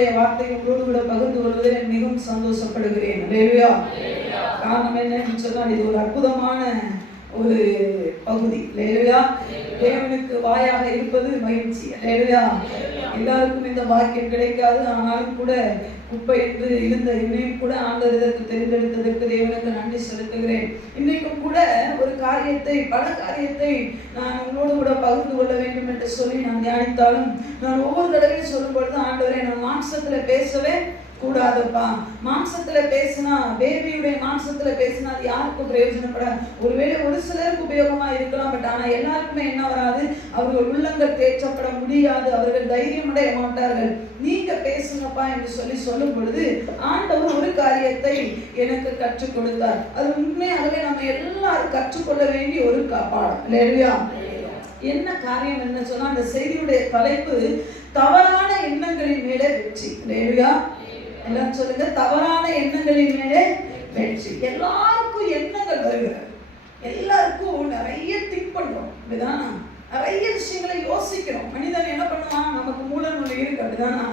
தேவனுடைய வார்த்தை உங்களோடு கூட பகிர்ந்து கொள்வதில் மிகவும் சந்தோஷப்படுகிறேன். அல்லேலூயா. காரணம் என்னன்னு சொன்னால் இது ஒரு அற்புதமான ஒரு பகுதி. அல்லேலூயா. தேவனுக்கு வாயாக இருப்பது மகிழ்ச்சி. அல்லேலூயா. எல்லாருக்கும் இந்த வாக்கியம் கிடைக்காது. ஆனாலும் கூட குப்பை என்று இருந்த என்னையும் கூட ஆண்டவர் இதற்கு தெரிந்தெடுத்ததற்கு தேவனுக்கு நன்றி செலுத்துகிறேன். இன்னைக்கும் கூட ஒரு காரியத்தை, பல காரியத்தை நான் உங்களோடு கூட பகிர்ந்து கொள்ள வேண்டும் என்று சொல்லி நான் தியானித்தாலும் நான் ஒவ்வொரு தடவையும் சொல்லும் பொழுது, ஆண்டவரே நான் மாம்சத்துல பேசவே கூடாதுப்பா. மாம்சத்துல பேசினா, பேபியுடைய மாம்சத்துல பேசினா அது யாருக்கும் பிரயோஜனப்படாது. ஒருவேளை ஒரு சிலருக்கு உபயோகமா இருக்கலாம், பட் ஆனா எல்லாருக்குமே என்ன வராது, அவர்கள் உள்ளங்கள் தேற்றப்பட முடியாது, அவர்கள் தைரியம் அடைய மாட்டார்கள். நீங்க பேசுங்கப்பா என்று சொல்லி சொல்லும் பொழுது ஆண்டவர் ஒரு காரியத்தை எனக்கு கற்றுக் கொடுத்தார். அது உண்மையாகவே நம்ம எல்லாரும் கற்றுக்கொள்ள வேண்டிய ஒரு பாடம். இல்லையா? என்ன காரியம் என்ன சொன்னா, அந்த செய்தியுடைய தலைப்பு தவறான எண்ணங்களின் மேலே வெற்றி. இல்லையா? எல்லாம் சொல்லுங்க, தவறான எண்ணங்களின் மேலே வெற்றி. எல்லாருக்கும் எண்ணங்கள் வருகிறது, எல்லாருக்கும் நிறைய திங்க் பண்றோம், அப்படிதானா? நிறைய விஷயங்களை யோசிக்கிறோம். மனிதன் என்ன பண்ணுவான், நமக்கு மூல நூல் இருக்கு, அப்படிதானா?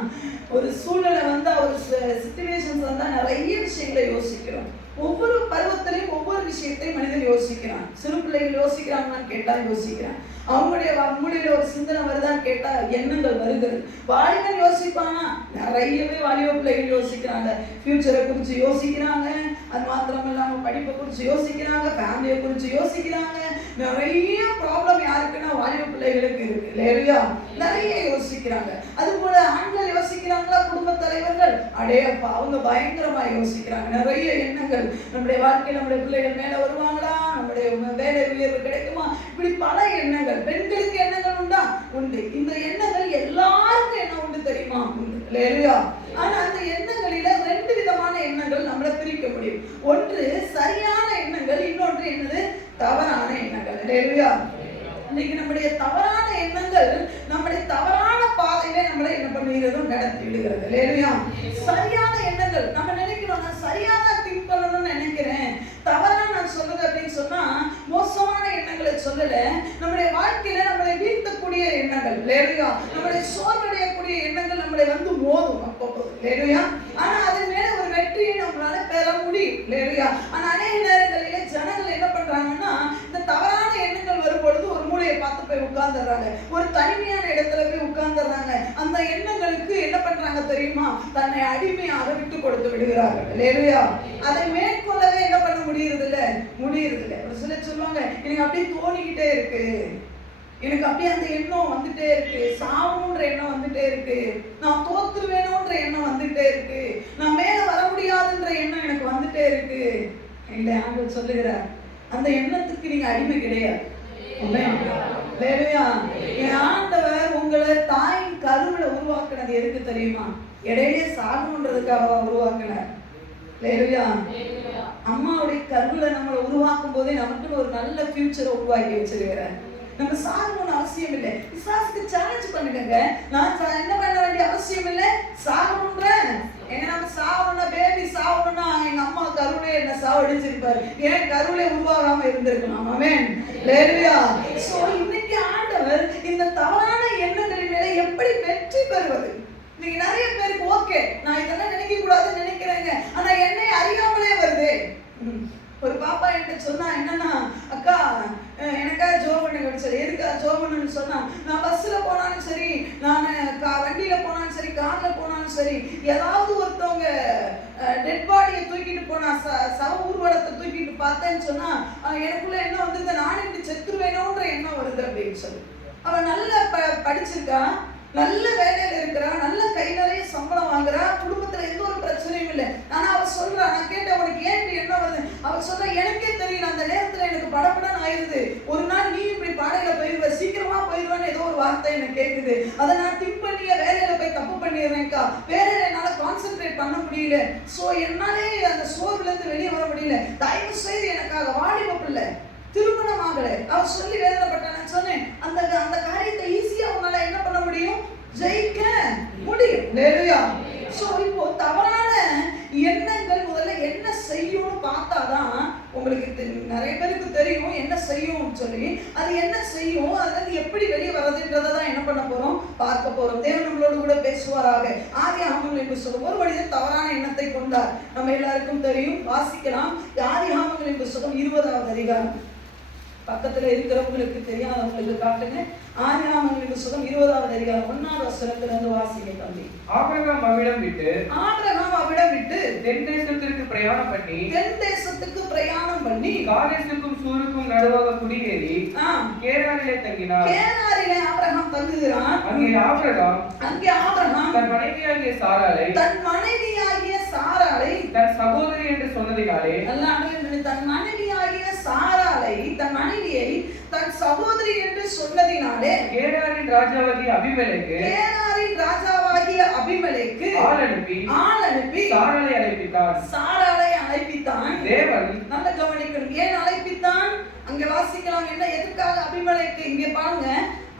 ஒரு சூழ்நிலை வந்தா, ஒரு சிச்சுவேஷன்ஸ் வந்தா நிறைய விஷயங்களை யோசிக்கிறோம். ஒவ்வொரு பருவத்திலையும் ஒவ்வொரு விஷயத்தையும் மனிதன் யோசிக்கிறான். சிறு பிள்ளைகள் யோசிக்கிறாங்கன்னு கேட்டா யோசிக்கிறான். அவங்களுடைய மூளையில ஒரு சிந்தனை வருதான்னு கேட்டா எண்ணங்கள் வருகிறது. வாலிபன் யோசிப்பானா? நிறையவே வாலிப பிள்ளைகள் யோசிக்கிறாங்க. ஃபியூச்சரை குறித்து யோசிக்கிறாங்க. அது மாத்திரம் இல்லாம படிப்பை குறித்து யோசிக்கிறாங்க, ஃபேமிலியை குறித்து யோசிக்கிறாங்க. நிறைய ப்ராப்ளம் யாருக்குன்னா வாலிப பிள்ளைகளுக்கு இருக்கு. இல்லையா? நிறைய யோசிக்கிறாங்க. அது போல ஆண்கள் யோசிக்கிறாங்களா? குடும்ப தலைவர்கள் அடையப்பா, அவங்க பயங்கரமா யோசிக்கிறாங்க. நிறைய எண்ணங்கள், நம்முடைய வாழ்க்கையில் நம்முடைய பிள்ளைகள் மேல வருவாங்களா, நம்முடைய வேலை உயர்வு கிடைக்குமா, இப்படி பல எண்ணங்கள். பெண்களுக்கு எண்ணங்கள் உண்டா? உண்டு. இந்த எண்ணங்கள் எல்லாருக்கும் என்ன உண்டு தெரியுமா? உண்டு. இல்லையா? ஆனா அந்த எண்ணங்களில ரெண்டு விதமான எண்ணங்கள் நம்மள பிரிக்க முடியும். ஒன்று சரியான எண்ணங்கள், இன்னொன்று என்னது? தவறான எண்ணங்கள். இல்லையா? இன்னைக்கு நம்முடைய தவறான எண்ணங்கள் நம்முடைய தவறான பாதையில நம்மளை என்ன பண்ணுகிறது, நடத்தி விடுகிறது. இல்லையா? சரியான எண்ணங்கள் நம்ம நினைக்கிறோம், நான் சரியான திங்க் பண்ணணும்னு நினைக்கிறேன். தவறா நான் சொல்றது அப்படின்னு சொன்னா மோசமான எண்ணங்களை சொல்லல, நம்முடைய வாழ்க்கையில நம்மளை வீழ்த்தக்கூடிய எண்ணங்கள். இல்லையா? நம்முடைய சோர்வடையக்கூடிய எண்ணங்கள் நம்மளை வந்து மோதும் அப்பப்போ. இல்லையா? ஆனா அதன் மேல ஒரு வெற்றியை நம்மளால பெற முடியும். இல்லையா? ஆனா அநேக நேரங்களிலே ஜனங்கள் என்ன பண்றாங்கன்னா, இந்த தவறான எண்ணங்கள் வரும் பொழுது ஒரு மூளையை பார்த்து போய் உட்கார்ந்துடுறாங்க, ஒரு தனிமையான இடத்துல போய் உட்கார்ந்துடுறாங்க. அந்த எண்ணங்களுக்கு என்ன பண்றாங்க தெரியுமா? தன்னை அடிமையாக விட்டு கொடுத்து விடுகிறார்கள். இல்லையா? அதை மேற்கொள்ளவே என்ன பண்ண முடியறது இல்ல. ஒரு சிலர் சொல்லுவாங்க, எனக்கு அப்படியே தோணிக்கிட்டே இருக்கு, எனக்கு அப்படியே அந்த எண்ணம் வந்துட்டே இருக்கு, சாவுன்ற எண்ணம் வந்துட்டே இருக்கு, நான் தோத்துருவேணுன்ற எண்ணம் வந்துட்டே இருக்கு, நான் மேல வர முடியாதுன்ற எண்ணம் எனக்கு வந்துட்டே இருக்கு. இல்லை, ஆண்டவர் சொல்லுகிறார், அந்த எண்ணத்துக்கு நீங்க அடிமை கிடையாது. ஆண்டவர் உங்களை தாயின் கருவில உருவாக்குனது எதுக்கு தெரியுமா? இடையிலே சாகணுன்றதுக்காக உருவாக்குனார். அம்மாவுடைய கருவில நம்மளை உருவாக்கும் போதே நமக்குன்னு ஒரு நல்ல ஃபியூச்சரை உருவாக்கி வச்சிருக்கிறார். நம்ம சாகணும்னு அவசியம் இல்லை. விசுவாசத்துக்கு சேலஞ்ச் பண்ணுங்க. நான் என்ன பண்ண வேண்டிய அவசியம் இல்லை, சாகணுன்ற. ஏன்னா நம்ம சாவணும்னா, பேபி சாவணும்னா எங்க அம்மா கருவிலே என்ன சாவடிச்சிருப்பாரு, ஏன் கருவிலே உருவாகாம இருந்திருக்கணும். ஆமென். ஹல்லேலூயா. சோ இன்னைக்கு ஆண்டவர் இந்த தவறான எண்ணங்களின் மேல எப்படி வெற்றி பெறுவது? இன்னைக்கு நிறைய பேருக்கு ஓகே, நான் இதெல்லாம் நினைக்க கூடாதுன்னு நினைக்கிறேங்க, ஆனா என்னை அறியாமலே வருது. ஒரு பாப்பா என்கிட்ட சொன்னா என்னன்னா, அக்கா எனக்கா ஜோப் பண்ண கிடைச்சது. எதுக்கா ஜோப் பண்ணணும்னு சொன்னா, நான் பஸ்ல போனாலும் சரி, நான் வண்டியில போனாலும் சரி, கார்ல போனாலும் சரி, ஏதாவது ஒருத்தவங்க டெட் பாடியை தூக்கிட்டு போனா, சவ ஊர்வலத்தை தூக்கிட்டு பார்த்தேன்னு சொன்னா, எனக்குள்ள என்ன வந்து நானும் இப்படி செத்துருவேணுன்ற எண்ணம் வருது அப்படின்னு சொல்லி. அவன் நல்ல படிச்சிருக்கா, நல்ல வேலையில இருக்கிறா, நல்ல கை நிறைய சம்பளம் வாங்குறா, குடும்பத்துல எந்த ஒரு பிரச்சனையும் இல்லை. ஆனா அவ சொல்றா, நான் கேட்டேன் உனக்கு ஏன் என்ன வருது? அவ சொல்ற, எனக்கே தெரியல, அந்த நேரத்துல எனக்கு படப்படன்னு ஆயிருது. ஒரு நாள் நீ இப்படி பாடையில போயிருவ, சீக்கிரமா போயிருவான்னு ஏதோ ஒரு வார்த்தை எனக்கு கேட்குது. அதை நான் திங்க் பண்ணிய வேலையில போய் தப்பு பண்ணிடுறேன்க்கா, வேலையில என்னால கான்சென்ட்ரேட் பண்ண முடியல. சோ என்னாலே அந்த சோர்வுல இருந்து வெளியே வர முடியல. தயவு செய்து எனக்காக வாலிப பிள்ளை திருமணம் ஆகல, அவ சொல்லி வேதனைப்பட்டான்னு சொன்னேன். அந்த காரியத்தை ஈஸியா உன்னால என்ன பண்ண முடியும், ஜெயிக்க முடியும். இல்லையா? சோ இப்போ தவறான எண்ணங்கள் முதல்ல என்ன செய்யும்னு பார்த்தாதான் உங்களுக்கு நிறைய பேருக்கு தெரியும் என்ன செய்யும் சொல்லி. அது என்ன செய்யும், அதுல எப்படி வெளியே வர்றதுன்றதான் என்ன பண்ண போறோம், பார்க்க போறோம். தேவன் நம்மளோடு கூட பேசுவாராக. ஆதியாகமம் ஆதிகாமங்களின் புஸ்தகம். ஒரு மனிதன் தவறான எண்ணத்தை கொண்டார். நம்ம எல்லாருக்கும் தெரியும், வாசிக்கலாம். ஆதிகாமங்களின் புஸ்தகம் 20வது அதிகாரம். பக்கத்துல இருக்கிறவங்களுக்கு தெரியாதவங்களுக்கு காட்டுங்க. ஆதிகாமங்களின் புஸ்தகம் 20வது அதிகாரம் 1வது வசனத்திலிருந்து வாசிங்க தம்பி. ஆபிரகாம் அவ்விடம் விட்டு தென் தேசத்துக்கு பிரயாணம் பண்ணி காதேசுக்கும் சூருக்கும் நடுவாக குடியேறி கேராரிலே தங்கினார். கேராரிலே ஆபிரகாம் தங்குகிறான். அங்கே ஆபிரகாம் தன் மனைவியாகிய சாராளை தன் சகோதரி என்று சொன்னதினாலே, தன் மனைவியாகிய சாராளை தன் மனைவியை தன் சகோதரி என்று சொன்னதினாலே கேராரின் ராஜாவாகிய அபிமெலேக்கு ஆள் அனுப்பி சாராளை அழைப்பித்தான். தேவன் நல்ல கவனிக்கணும். ஏன் அழைப்பித்தான்? அங்க வாசிக்கலாம். என்ன, எதுக்காக அபிமெலேக்கு? இங்கே பாருங்க,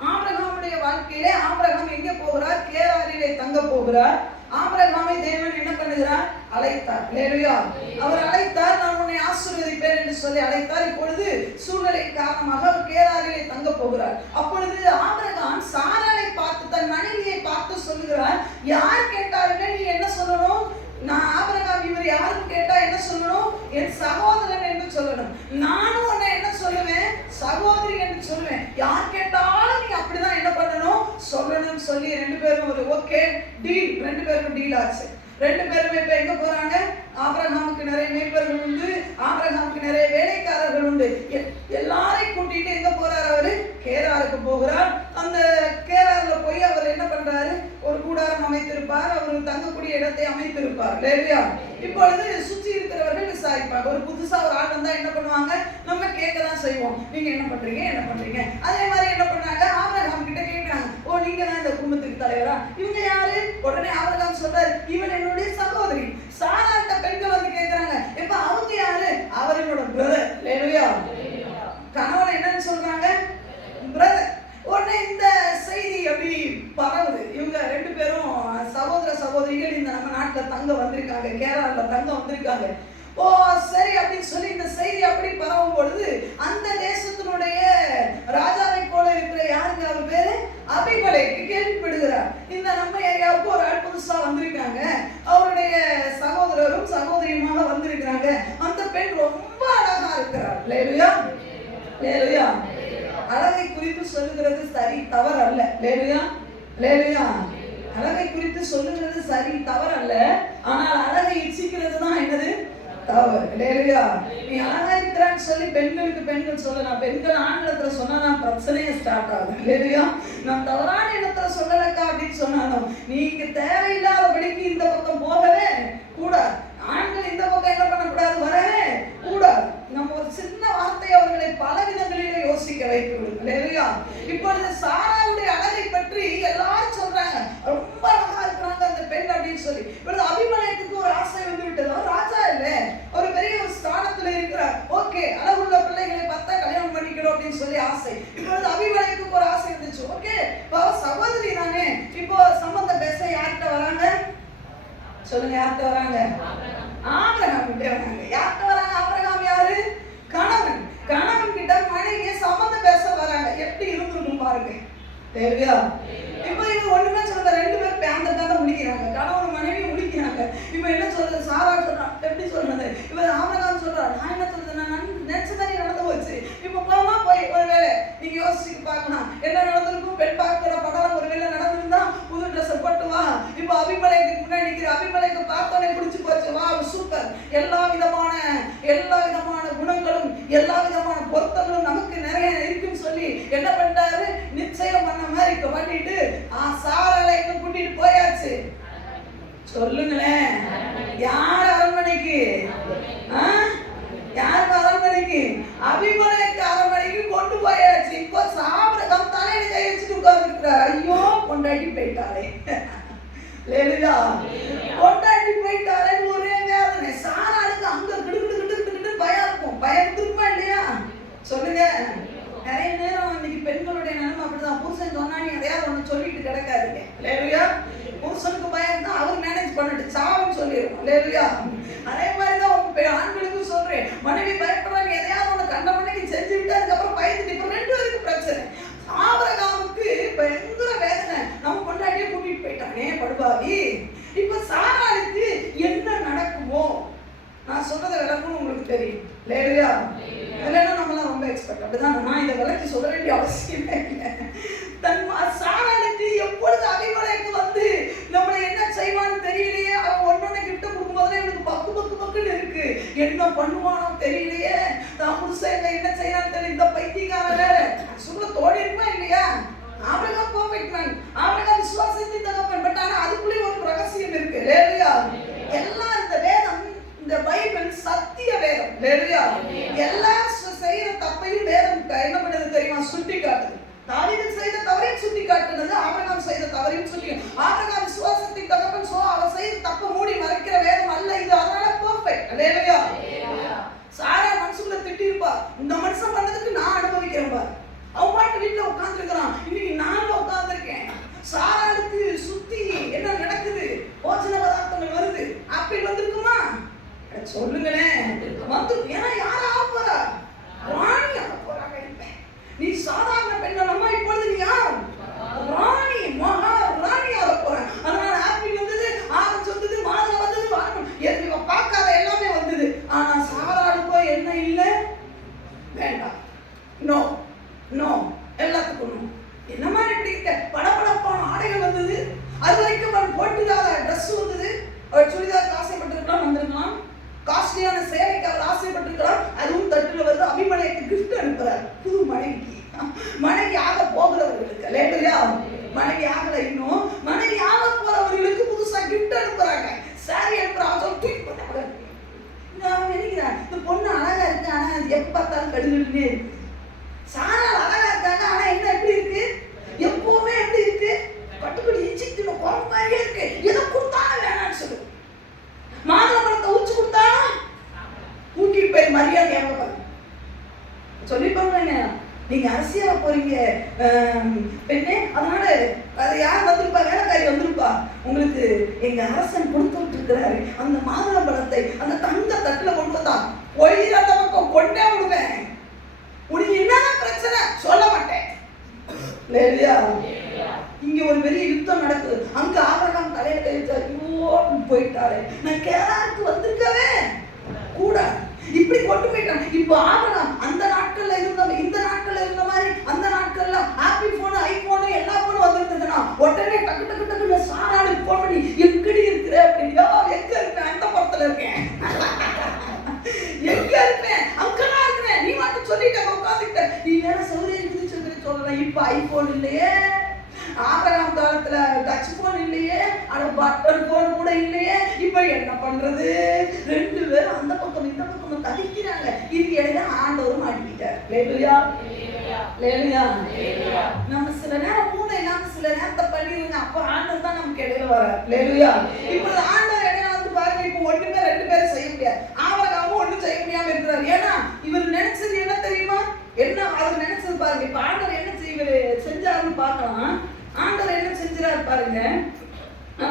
ஆபிரகாமுடைய வாழ்க்கையிலே ஆபிரகாம் எங்கே போகிறார்? கேராரிலே தங்க போகிறார். ஆபிரகாமை தேவன் என்ன பண்ணுகிறார்? அழைத்தார். அல்லேலூயா. அவர் அழைத்தார். நான் உன்னை ஆசீர்வதிப்பேன் என்று சொல்லி அழைத்தார். இப்பொழுது சூழ்நிலை காரணமாக அவர் கேராரிலே தங்க போகிறார். அப்பொழுது ஆபிரகாம் சாராளை பார்த்து, தன் மனைவியை பார்த்து சொல்லுகிறார். யார் கேட்டார்கள்? நீ என்ன சொல்லணும்? நான் ஆபிரகாம் இவர் யாரும் கேட்டா என்ன சொல்லணும்? என் சகோதரன் என்று சொல்லணும். நானும் உன்னை என்ன சொல்லுவேன்? சகோதரி என்று சொல்லுவேன். யார் கேட்டாலும் நீ அப்படிதான் என்ன பண்ணணும்? சொல்லணும் சொல்லி 2 பேரும் ஒரு ஓகே டீல். 2 பேருக்கும் டீல் ஆச்சு. 2 பேரும் இப்ப எங்க போறாங்க? ஆபிரகாமுக்கு நிறைய மேய்ப்பர்கள் உண்டு, ஆபிரகாமுக்கு நிறைய வேலைக்காரர்கள் உண்டு. எல்லாரையும் கூட்டிட்டு எங்க போறார்? அவரு கேராருக்கு போகிறார். அந்த கேரார்ல போய் அவர் என்ன பண்றாரு? ஒரு கூடாரம் அமைத்திருப்பார். அவர் தங்கக்கூடிய இடத்தை அமைத்திருப்பார். இல்லையா? இப்பொழுது சுற்றி இருக்கிறவர்கள் விசாரிப்பாங்க. ஒரு புதுசா ஒரு ஆள் வந்தா என்ன பண்ணுவாங்க? நம்ம கேட்கதான் செய்வோம். நீங்க என்ன பண்றீங்க? அதே மாதிரி என்ன பண்ணாங்க? ஆபிரகாம் கிட்ட கேட்கிறாங்க. ஓ, நீங்க தான் இந்த குடும்பத்துக்கு தலைவரா? இவங்க யாரு? உடனே ஆபிரகாம் சொல்றாரு, இவன் என்னுடைய சகோதரி. சாராட்ட பெண்கள் வந்து கேட்கிறாங்க, எப்ப அவங்க யாரு? அவர் என்னோட பிரதர். இல்லையா? கணவன் என்னன்னு சொல்றாங்க? பிரதர். உடனே இந்த செய்தி அப்படி பரவுது. இவங்க 2 பேரும் சகோதர சகோதரிகள் இந்த நம்ம நாட்டுல தங்க வந்திருக்காங்க, கேரளால தங்க வந்திருக்காங்க. ஓ சரி அப்படின்னு சொல்லி இந்த செய்தி அப்படி பரவும் பொழுது அந்த தேசத்தினுடைய ராஜாவை போல இருக்கிற யாருங்க? அவர் பேரு அபிமெலேக்கு கேள்விப்படுகிறார். இந்த நம்ம ஏரியாவுக்கு ஒரு ஆள் புதுசா வந்திருக்காங்க, அவருடைய சகோதரரும் சகோதரியுமாக வந்திருக்கிறாங்க. அந்த பெண் ரொம்ப அழகா இருக்கிறார். லேலுயா. அழகை குறித்து சொல்லுகிறது சரி, தவறு அல்ல. லேலுயா. அழகை குறித்து சொல்லுகிறது சரி, தவறு அல்ல. ஆனால் அழகை இச்சிக்கிறது தான் என்னது? தவறு. லேலுயா. நீ அழகா இருக்கிறான்னு சொல்லி பெண்கள் சொல்லலாம். பெண்கள் ஆண்களத்துல சொன்னா பிரச்சனையே ஸ்டார்ட் ஆகும். லேலுயா. நான் தவறான இடத்துல சொல்லலக்கா அப்படின்னு சொன்னாலும் நீங்க தேவையில்லாதபடிக்கு இந்த பக்கம் போகவே கூடாது. ஆண்கள் இந்த பக்கம் என்ன பண்ணக்கூடாது? வரவே கூடாது. நம்ம ஒரு சின்ன வார்த்தை அவர்களை பல விதங்களிலே யோசிக்க வைத்து விடுங்க. இப்பொழுது சாராவுடைய அழகை பற்றி எல்லாரும் சொல்றாங்க, ரொம்ப அழகா இருக்கிறாங்க அந்த பெண் அப்படின்னு சொல்லி. இப்பொழுது அபிமெலேக்குக்கு ஒரு ஆசை வந்து விட்டது. அவர் ராஜா இல்ல, ஒரு பெரிய ஒரு ஸ்தானத்துல இருக்கிறார். ஓகே, அழகுள்ள பிள்ளைகளை பார்த்தா கல்யாணம் பண்ணிக்கணும் அப்படின்னு சொல்லி ஆசை. இப்பொழுது அபிமெலேக்குக்கு ஒரு ஆசை இருந்துச்சு. ஓகே, இப்போ சகோதரி தானே, இப்போ சம்பந்தம் பேச யார்கிட்ட வராங்க? சொல்லுங்க, யார்கிட்ட வராங்க? ஆபிரகாம் கிட்ட வராங்க. யார்கிட்ட வராங்க? ஆபிரகாம் யாரு? கணவன் கிட்ட மனைவியை சம்மந்தம் பேச வராங்க. எப்படி இருந்திருக்கும் பாருங்க. தெரியா? இப்ப இவங்க ஒண்ணுமே சொல்ற 2 பேர் பேந்த முடிக்கிறாங்க. கணவன் மனைவி முடிக்கிறாங்க. இப்ப என்ன சொல்றது? சாரா சொல்றா, எப்படி சொல்றது? இவ ஆபிரகாம் சொல்றாரு, நான் என்ன சொல்றது? நான் நினைச்சதானே நடந்து போச்சு. இப்ப போமா போய் ஒருவேளை நீங்க யோசிச்சு பார்க்கலாம், என்ன நடந்திருக்கும்? பெண் பார்க்கிற படம் ஒருவேளை நடந்திருந்தா புது ட்ரெஸ் போட்டு வா. இப்ப அபிமெலேக்கு முன்னாடி நிக்கிற அபிமெலேக்கு பார்த்தோன்னே பிடிச்சு போச்சு. வா சூப்பர், எல்லா விதமான குணங்களும் எல்லா விதமான பொருத்தங்களும் நமக்கு நிறைய இருக்குன்னு சொல்லி என்ன பண்ணிட்டாரு? நிச்சயம் பண்ண மாதிரி பண்ணிட்டு சாராளை கூட்டிட்டு போயாச்சு. சொல்லுங்களேன், யார் அரண்மனைக்கு? யாருக்கு அரண்மனைக்கு? அபிமெலேக்கு அரண்மனைக்கு கொண்டு போயாச்சு. இப்போ ஆபிரகாம் தலையில கை வச்சுட்டு உட்கார்ந்து இருக்கிறார். ஐயோ, கொண்டாடி போயிட்டாரே. லேலுயா. கொண்டாடி போயிட்டாரே, ஒரே வேதனை. சாராளுக்கு அங்க கிடுக்கிட்டு பயம் இருக்கும். பயம் இருக்குமா இல்லையா? சொல்லுங்க. நிறைய நேரம் இன்னைக்கு பெண்களுடைய நிலைமை அப்படிதான். புருஷன் சொன்னா நீ எதையாவது ஒண்ணு சொல்லிட்டு கிடக்காதீங்க. லேலுயா. புருஷனுக்கு பயம் தான், அவர் மேனேஜ் பண்ணிட்டு சாவுன்னு சொல்லிடுவோம். லேலுயா. அதே மாதிரிதான் ஆண்களுக்கும் சொல்றேன், மனைவி பயப்படுறாங்க, எதையாவது ஒண்ணு கண்ட மனைவி செஞ்சுட்டு அதுக்கப்புறம் பயந்துட்டு இப்ப 2 பேருக்கு பிரச்சனை. ஆபிரகாமுக்கு பயங்கர வேதனை. நம்ம கொண்டாடியே கூட்டிட்டு போயிட்டானே படுபாவி. இப்ப பக்குன்னு இருக்கு. என்ன பண்ணுவானோ தெரியலையே, தான் புருஷன் என்ன செய்யறான்னு தெரியல, இந்த பைத்தியக்காரன் வேற சொல்ல தோடி இருக்குமா இல்லையா? ஆபிரகாம் பெர்ஃபெக்ட் மேன், ஆபிரகாம் விசுவாசத்தின் தகப்பன். பட் ஆனா அதுக்குள்ளே ஒரு ரகசியம் இருக்கு. ஹல்லேலூயா. எல்லாம் இந்த வேதம், இந்த பைபிள் சத்திய வேதம். ஹல்லேலூயா. எல்லா செய்யற தப்பையும் வேதம் என்ன பண்ணுது தெரியுமா? சுட்டி காட்டுது. தாவீது செய்த தவறையும் சுட்டி காட்டுனது, ஆபிரகாம் செய்த தவறையும் சுட்டி. ஆபிரகாம் விசுவாசத்தின் தகப்பன், சோ அவன் செய்த தப்பை மூடி மறைக்கிற வேதம் அல்ல இது. அதனால பெர்ஃபெக்ட். ஹல்லேலூயா. சாரா மனசுக்குள்ள திட்டி இருப்பா, இந்த மனுஷன் பண்ணதுக்கு நான் அனுபவிக்கிறேன் பாரு. அவன் பாட்டு வீட்டுல உட்கார்ந்து இருக்கிறான், இன்னைக்கு நான் உட்கார்ந்து இருக்கேன். சாராளுக்கு சுத்தி என்ன நடக்குது, போஜன பதார்த்தங்கள் வருது, அப்படி வந்திருக்குமா? சொல்லுங்களேன். வந்து ஏன்னா யார ஆக போறா? ராணி ஆக போறாங்க. நீ சாதாரண பெண்ணல்லமா, இப்பொழுது நீ யார்? ராணி, மகா ராணி ஆக போற. அதனால ஆப்பிள் வந்தது, ஆரஞ்சு வந்தது, மாதுளை வந்தது, வாழைப்பழம் எதுவும் பார்க்காத எல்லாமே வந்தது. ஆனா சாராளுக்கோ என்ன இல்லை? வேண்டாம். நோ நோ, எல்லாத்துக்கும் நோ. என்ன மாதிரி இப்படி இருக்க? படபடப்பான ஆடைகள் வந்தது, அது வரைக்கும் அவன் போட்டுக்காத ட்ரெஸ் வந்தது. அவர் சுடிதாருக்கு ஆசைப்பட்டிருக்கலாம், வந்திருக்கலாம். காஸ்ட்லியான சேலைக்கு அவர் ஆசைப்பட்டிருக்கலாம், அதுவும் தட்டுல வந்து அபிமனைக்கு கிஃப்ட் அனுப்புறார் புது மனைவிக்கு. மனைவி ஆக போகிறவர்களுக்கு, ஹல்லேலூயா. மனைவி ஆகல, இன்னும் மனைவி ஆக போறவர்களுக்கு புதுசா கிஃப்ட் அனுப்புறாங்க. சாரி அனுப்புறாங்க. தூக்கி போட்டாங்க. நான் நினைக்கிறேன் இந்த பொண்ணு அழகா இருக்கு, ஆனா எப்ப பார்த்தாலும் கடுகடுன்னே இருக்கு. சாரால் அழகா இருக்காங்க, ஆனா என்ன எப்படி இருக்கு? எப்பவுமே எப்படி இருக்கு? கட்டுக்கடி இச்சிட்டு குழம்பு மாதிரியே இருக்கு. எதை கொடுத்தாலும் வேணான்னு சொல்லு. மாதுளை பழத்தை ஊச்சு கொடுத்தா தூக்கிட்டு போய் மரியாதை எவ்வளவு சொல்லிப்பாங்க. நீங்க அரசியல போறீங்க பெண்ணே, அதனால அது யார் வந்திருப்பா? வேலைக்காரி வந்திருப்பா. உங்களுக்கு எங்க அரசன் கொடுத்து விட்டுருக்கிறாரு அந்த மாதுளை பழத்தை, அந்த தங்க தட்டுல கொண்டு வந்தா ஒயில அந்த பக்கம் கொண்டே விடுவேன். உனக்கு என்னதான் பிரச்சனை சொல்ல மாட்டேன். இங்க ஒரு பெரிய யுத்தம் நடக்குது. அங்க ஆபிரகாம் தலையில கழிச்சு போயிட்டாரு. நான் கேராருக்கு வந்திருக்கவே கூட இப்படி கொண்டு போயிட்டான். இப்போ ஆபிரகாம் அந்த நாட்கள்ல இருந்த, இந்த நாட்கள்ல இருந்த மாதிரி அந்த நாட்கள்ல ஆப்பிள் போன், ஐபோன் எல்லா போனும் வந்திருந்ததுன்னா உடனே டக்கு டக்கு டக்குன்னு சாராளுக்கு போன் பண்ணி எங்கடி இருக்கிற அப்படின்னா, எங்க இருப்பேன்? அந்த படத்துல இருக்கேன். எங்க இருப்பேன்? அங்கதான் இருக்கிறேன். நீ மட்டும் சொல்லிட்ட உட்காந்துக்கிட்ட. நீ வேற சௌரிய சொல்லலாம். இப்ப ஐபோன் இல்லையே, ஆபிரகாம் காலத்துல டச் போன் இல்லையே, ஆனா பட்டன் போன் கூட இல்லையே. இப்ப என்ன பண்றது? ரெண்டு பேரும் அந்த பக்கம் இந்த பக்கம் தவிக்கிறாங்க. இது இடையில ஆண்டவரும் மாட்டிக்கிட்டார். ஹல்லேலூயா. ஹல்லேலூயா. நம்ம சில நேரம் மூணு இல்லாம சில நேரத்தை பண்ணிடுங்க, அப்ப ஆண்டவர் தான் நமக்கு இடையில வர. ஹல்லேலூயா. இப்ப ஆண்டவர் இடையில வந்து பாருங்க, இப்ப ஒண்ணுமே ரெண்டு பேரும் செய்ய முடியாது. ஆபிரகாமும் ஒண்ணும் செய்ய முடியாம இருக்கிறார். ஏன்னா இவர் நினைச்சது என்ன தெரியுமா? என்ன அவர் நினைச்சது பாருங்க. இப்ப ஆண்டவர் என்ன செஞ்சாருன்னு பார்க்கலாம். ஆண்டவர் என்ன செஞ்சாரு பாருங்க.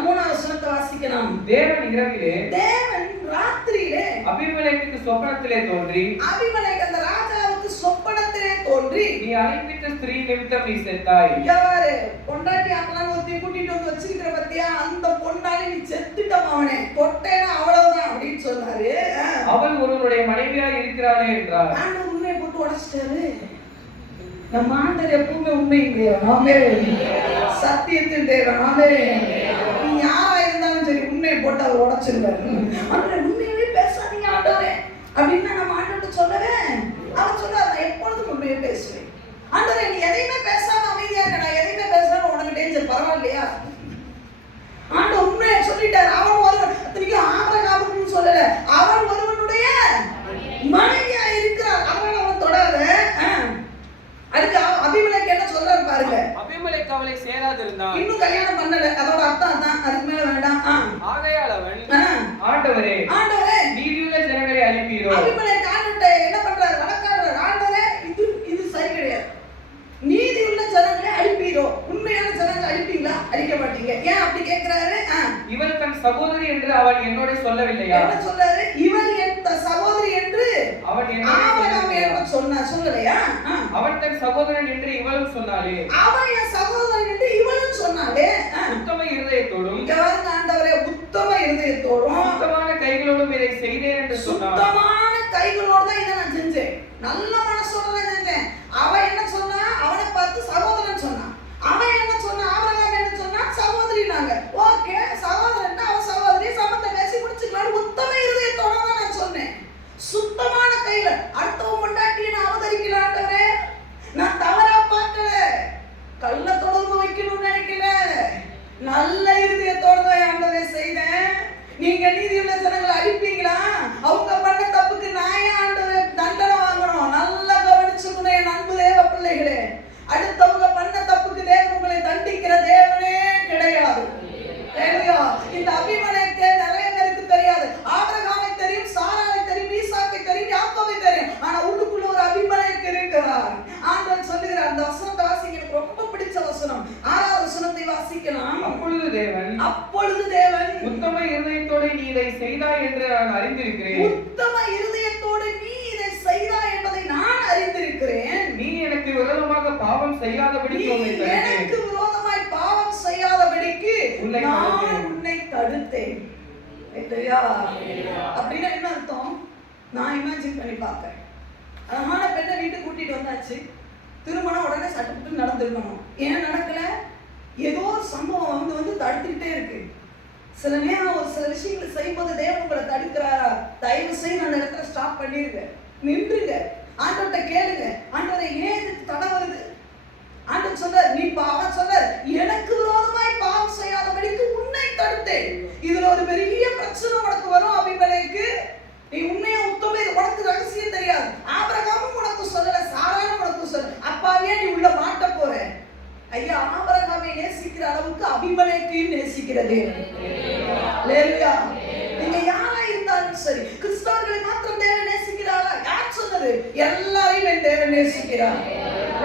மூணாவது வசனத்தை வாசிக்கலாம். தேவன் இரவிலே, தேவன் ராத்திரியிலே அபிமெலேக்குக்கு சொப்பனத்திலே தோன்றி, அபிமெலேக்கு அந்த ராஜாவுக்கு சொப்பனத்திலே தோன்றி, நீ அழைப்பித்த ஸ்திரீ நிமித்தம் நீ செத்தாய். யாரு பொண்டாட்டி ஆக்கலாம் ஒருத்தி கூட்டிட்டு வந்து வச்சுக்கிற பத்தியா, அந்த பொண்டாட்டி நீ செத்துட்டோம், அவனே தொட்டேனா அவ்வளவுதான் அப்படின்னு சொன்னாரு. அவள் ஒருவருடைய மனைவியா இருக்கிறாளே என்றார். ஆண்டவர் உண்மையை போட்டு உடைச்சிட்டாரு. நம்ம ஆண்டவர் எப்பவுமே உண்மையின் தேவன். ஆமென். சத்தியத்தின் தேவன். ஆமென். நீ யாரா இருந்தாலும் சரி உண்மையை போட்டு அவர் உடைச்சிருவாரு. ஆண்டவரே உண்மையவே பேசாதீங்க ஆண்டவரே அப்படின்னு நம்ம ஆண்டவர்கிட்ட சொல்லவே, அவர் சொல்றாரு நான் எப்பொழுதும் உண்மையை பேசுவேன். ஆண்டவரே நீ எதையுமே பேசாம அமைதியா இருக்க, நான் எதையுமே பேசுறேன் உனக்கு டேஞ்சர் பரவாயில்லையா? ஆண்டவர் உண்மையை சொல்லிட்டாரு. அவன் ஒருவன், அத்தனைக்கும் ஆபிரகாமுன்னு சொல்லல, அவன் ஒருவனுடைய மனைவியா இருக்கிறார். அவன் அவன் தொடாத. அதுக்கு அபிமெலேக்கு என்ன சொல்றாரு பாருங்க. அபிமெலேக்கு அவளை சேராதிருந்தான், இன்னும் கல்யாணம் பண்ணல. அதோட அர்த்தம் அதான், அதுக்கு மேல வேண்டாம். ஆகையால் அவன் ஆண்டவரே ஆண்டவரே நீதியுள்ள ஜனங்களை அழிப்பீரோ. அபிமெலேக்கு ஆண்டவர்கிட்ட என்ன பண்றாரு? வழக்காடுறாரு. ஆண்டவரே இது சரி கிடையாது, நீதியுள்ள ஜனங்களை அழிப்பீரோ. உண்மையான ஜனங்களை அழிப்பீங்களா? அழிக்க மாட்டீங்க. ஏன் அப்படி கேட்கிறாரு? இவள் தன் சகோதரி என்று அவன் என்னோட சொல்லவில்லையா? என்ன சொல்றாரு? இவள் என் சகோதரி என்று அவன் என்னோட சொல்லலையா? அவன் தன் சகோதரன் என்று இவளும் சொன்னாளே. அவன் என் சகோதரன் என்று இவளும் சொன்னாலே. உத்தம இருதயத்தோடும், ஆண்டவரே உத்தம இருதயத்தோடும் சுத்தமான கைகளோடும் இதை செய்தேன் என்று சொன்னான். சுத்தமான கைகளோடு தான் இதை நான் செஞ்சேன், நல்ல மனசோட தான் செஞ்சேன். அவன் என்ன சொன்னா? அவனை பார்த்து சகோதரன் சொன்னான். அவன் என்ன சொன்னா? ஆபிரகாம் என்ன சொன்னா? சகோதரி. நாங்க ஓகே சகோதரன், அவன் சகோதரி, சமத்தை பேசி முடிச்சுக்கலாம். உத்தம இருதயத்தோட தான் நீங்க நீதியுள்ள ஜனங்களை அழிப்பீங்களா? அவங்க பண்ண தப்புக்கு நான் ஏன் ஆண்டவரே தண்டனை வாங்கணும்? நல்லா கவனிச்சுக்கணும் என் அன்பு தேவ பிள்ளைகளே. அடுத்தவங்க பண்ண தப்புக்கு தேவன் உங்களை தண்டிக்கிற தேவனே கிடையாது. இந்த அபிமலேக்கு நிறைய பேருக்கு தெரியாது. ஆபிரகாமை தெரியும், சாராளை தெரியும், ஈசாக்கை தெரியும், யாக்கோபை தெரியும். ஆனா உள்ளுக்குள்ள ஒரு அபிமலேக்கு இருக்கிறார். ஆண்டவர் சொல்லுகிறார். அந்த வசனத்தை வாசிக்க எனக்கு ரொம்ப பிடிச்ச வசனம். 6வது வசனத்தை வாசிக்கலாம். அப்பொழுது தேவன் உத்தம இருதயத்தோடு நீ இதை செய்தாய் என்று நான் அறிந்திருக்கிறேன். உத்தம இருதயத்தோடு நீ இதை செய்தாய் என்பதை நான் அறிந்திருக்கிறேன். நீ எனக்கு விரோதமாக பாவம் செய்யாதபடிக்கு எனக்கு விரோதமாய் பாவம் செய்யாதபடிக்கு நான் உன்னை தடுத்தேன். அப்படின்னா என்ன அர்த்தம்? நான் இமேஜின் பண்ணி பார்க்கிறேன். அழகான பெண்ணை வீட்டுக்கு கூட்டிட்டு வந்தாச்சு. திருமணம் உடனே சட்டப்பட்டு நடந்திருக்கணும். ஏன் நடக்கல? ஏதோ ஒரு சம்பவம் வந்து தடுத்துக்கிட்டே இருக்கு. சில நேரம் ஒரு சில விஷயங்களை செய்யும்போது தேவன் உங்களை தடுக்கிறாரா? தயவு செய்து அந்த இடத்துல ஸ்டாப் பண்ணிருங்க, நின்றுங்க, ஆண்டவர்கிட்ட கேளுங்க. ஆண்டவரை ஏன் இதுக்கு தடை வருது? ஆண்டவர் சொல்றார், நீ பாவம் சொல்றார், எனக்கு விரோதமாய் பாவம் செய்யாதபடிக்கு உன்னை தடுத்தேன். இதுல ஒரு பெரிய பிரச்சனை உனக்கு வரும். அபிமலேக்கு நீ உண்மையா உத்தமே, உனக்கு ரகசியம் தெரியாது. ஆபிரகாமும் உனக்கு சொல்லல, சாரானும் உனக்கு சொல்ல. அப்பாவே நீ உள்ள மாட்ட போற. ஐயா, ஆபிரகாமை நேசிக்கிற அளவுக்கு அபிமலேக்கையும் நேசிக்கிறது. நீங்க யாரா இருந்தாலும் சரி, கிறிஸ்தவர்களை மாத்திரம் தேவன் நேசிக்கிறாரா? யார் சொன்னது? எல்லாரையும் தேவன் நேசிக்கிறார்.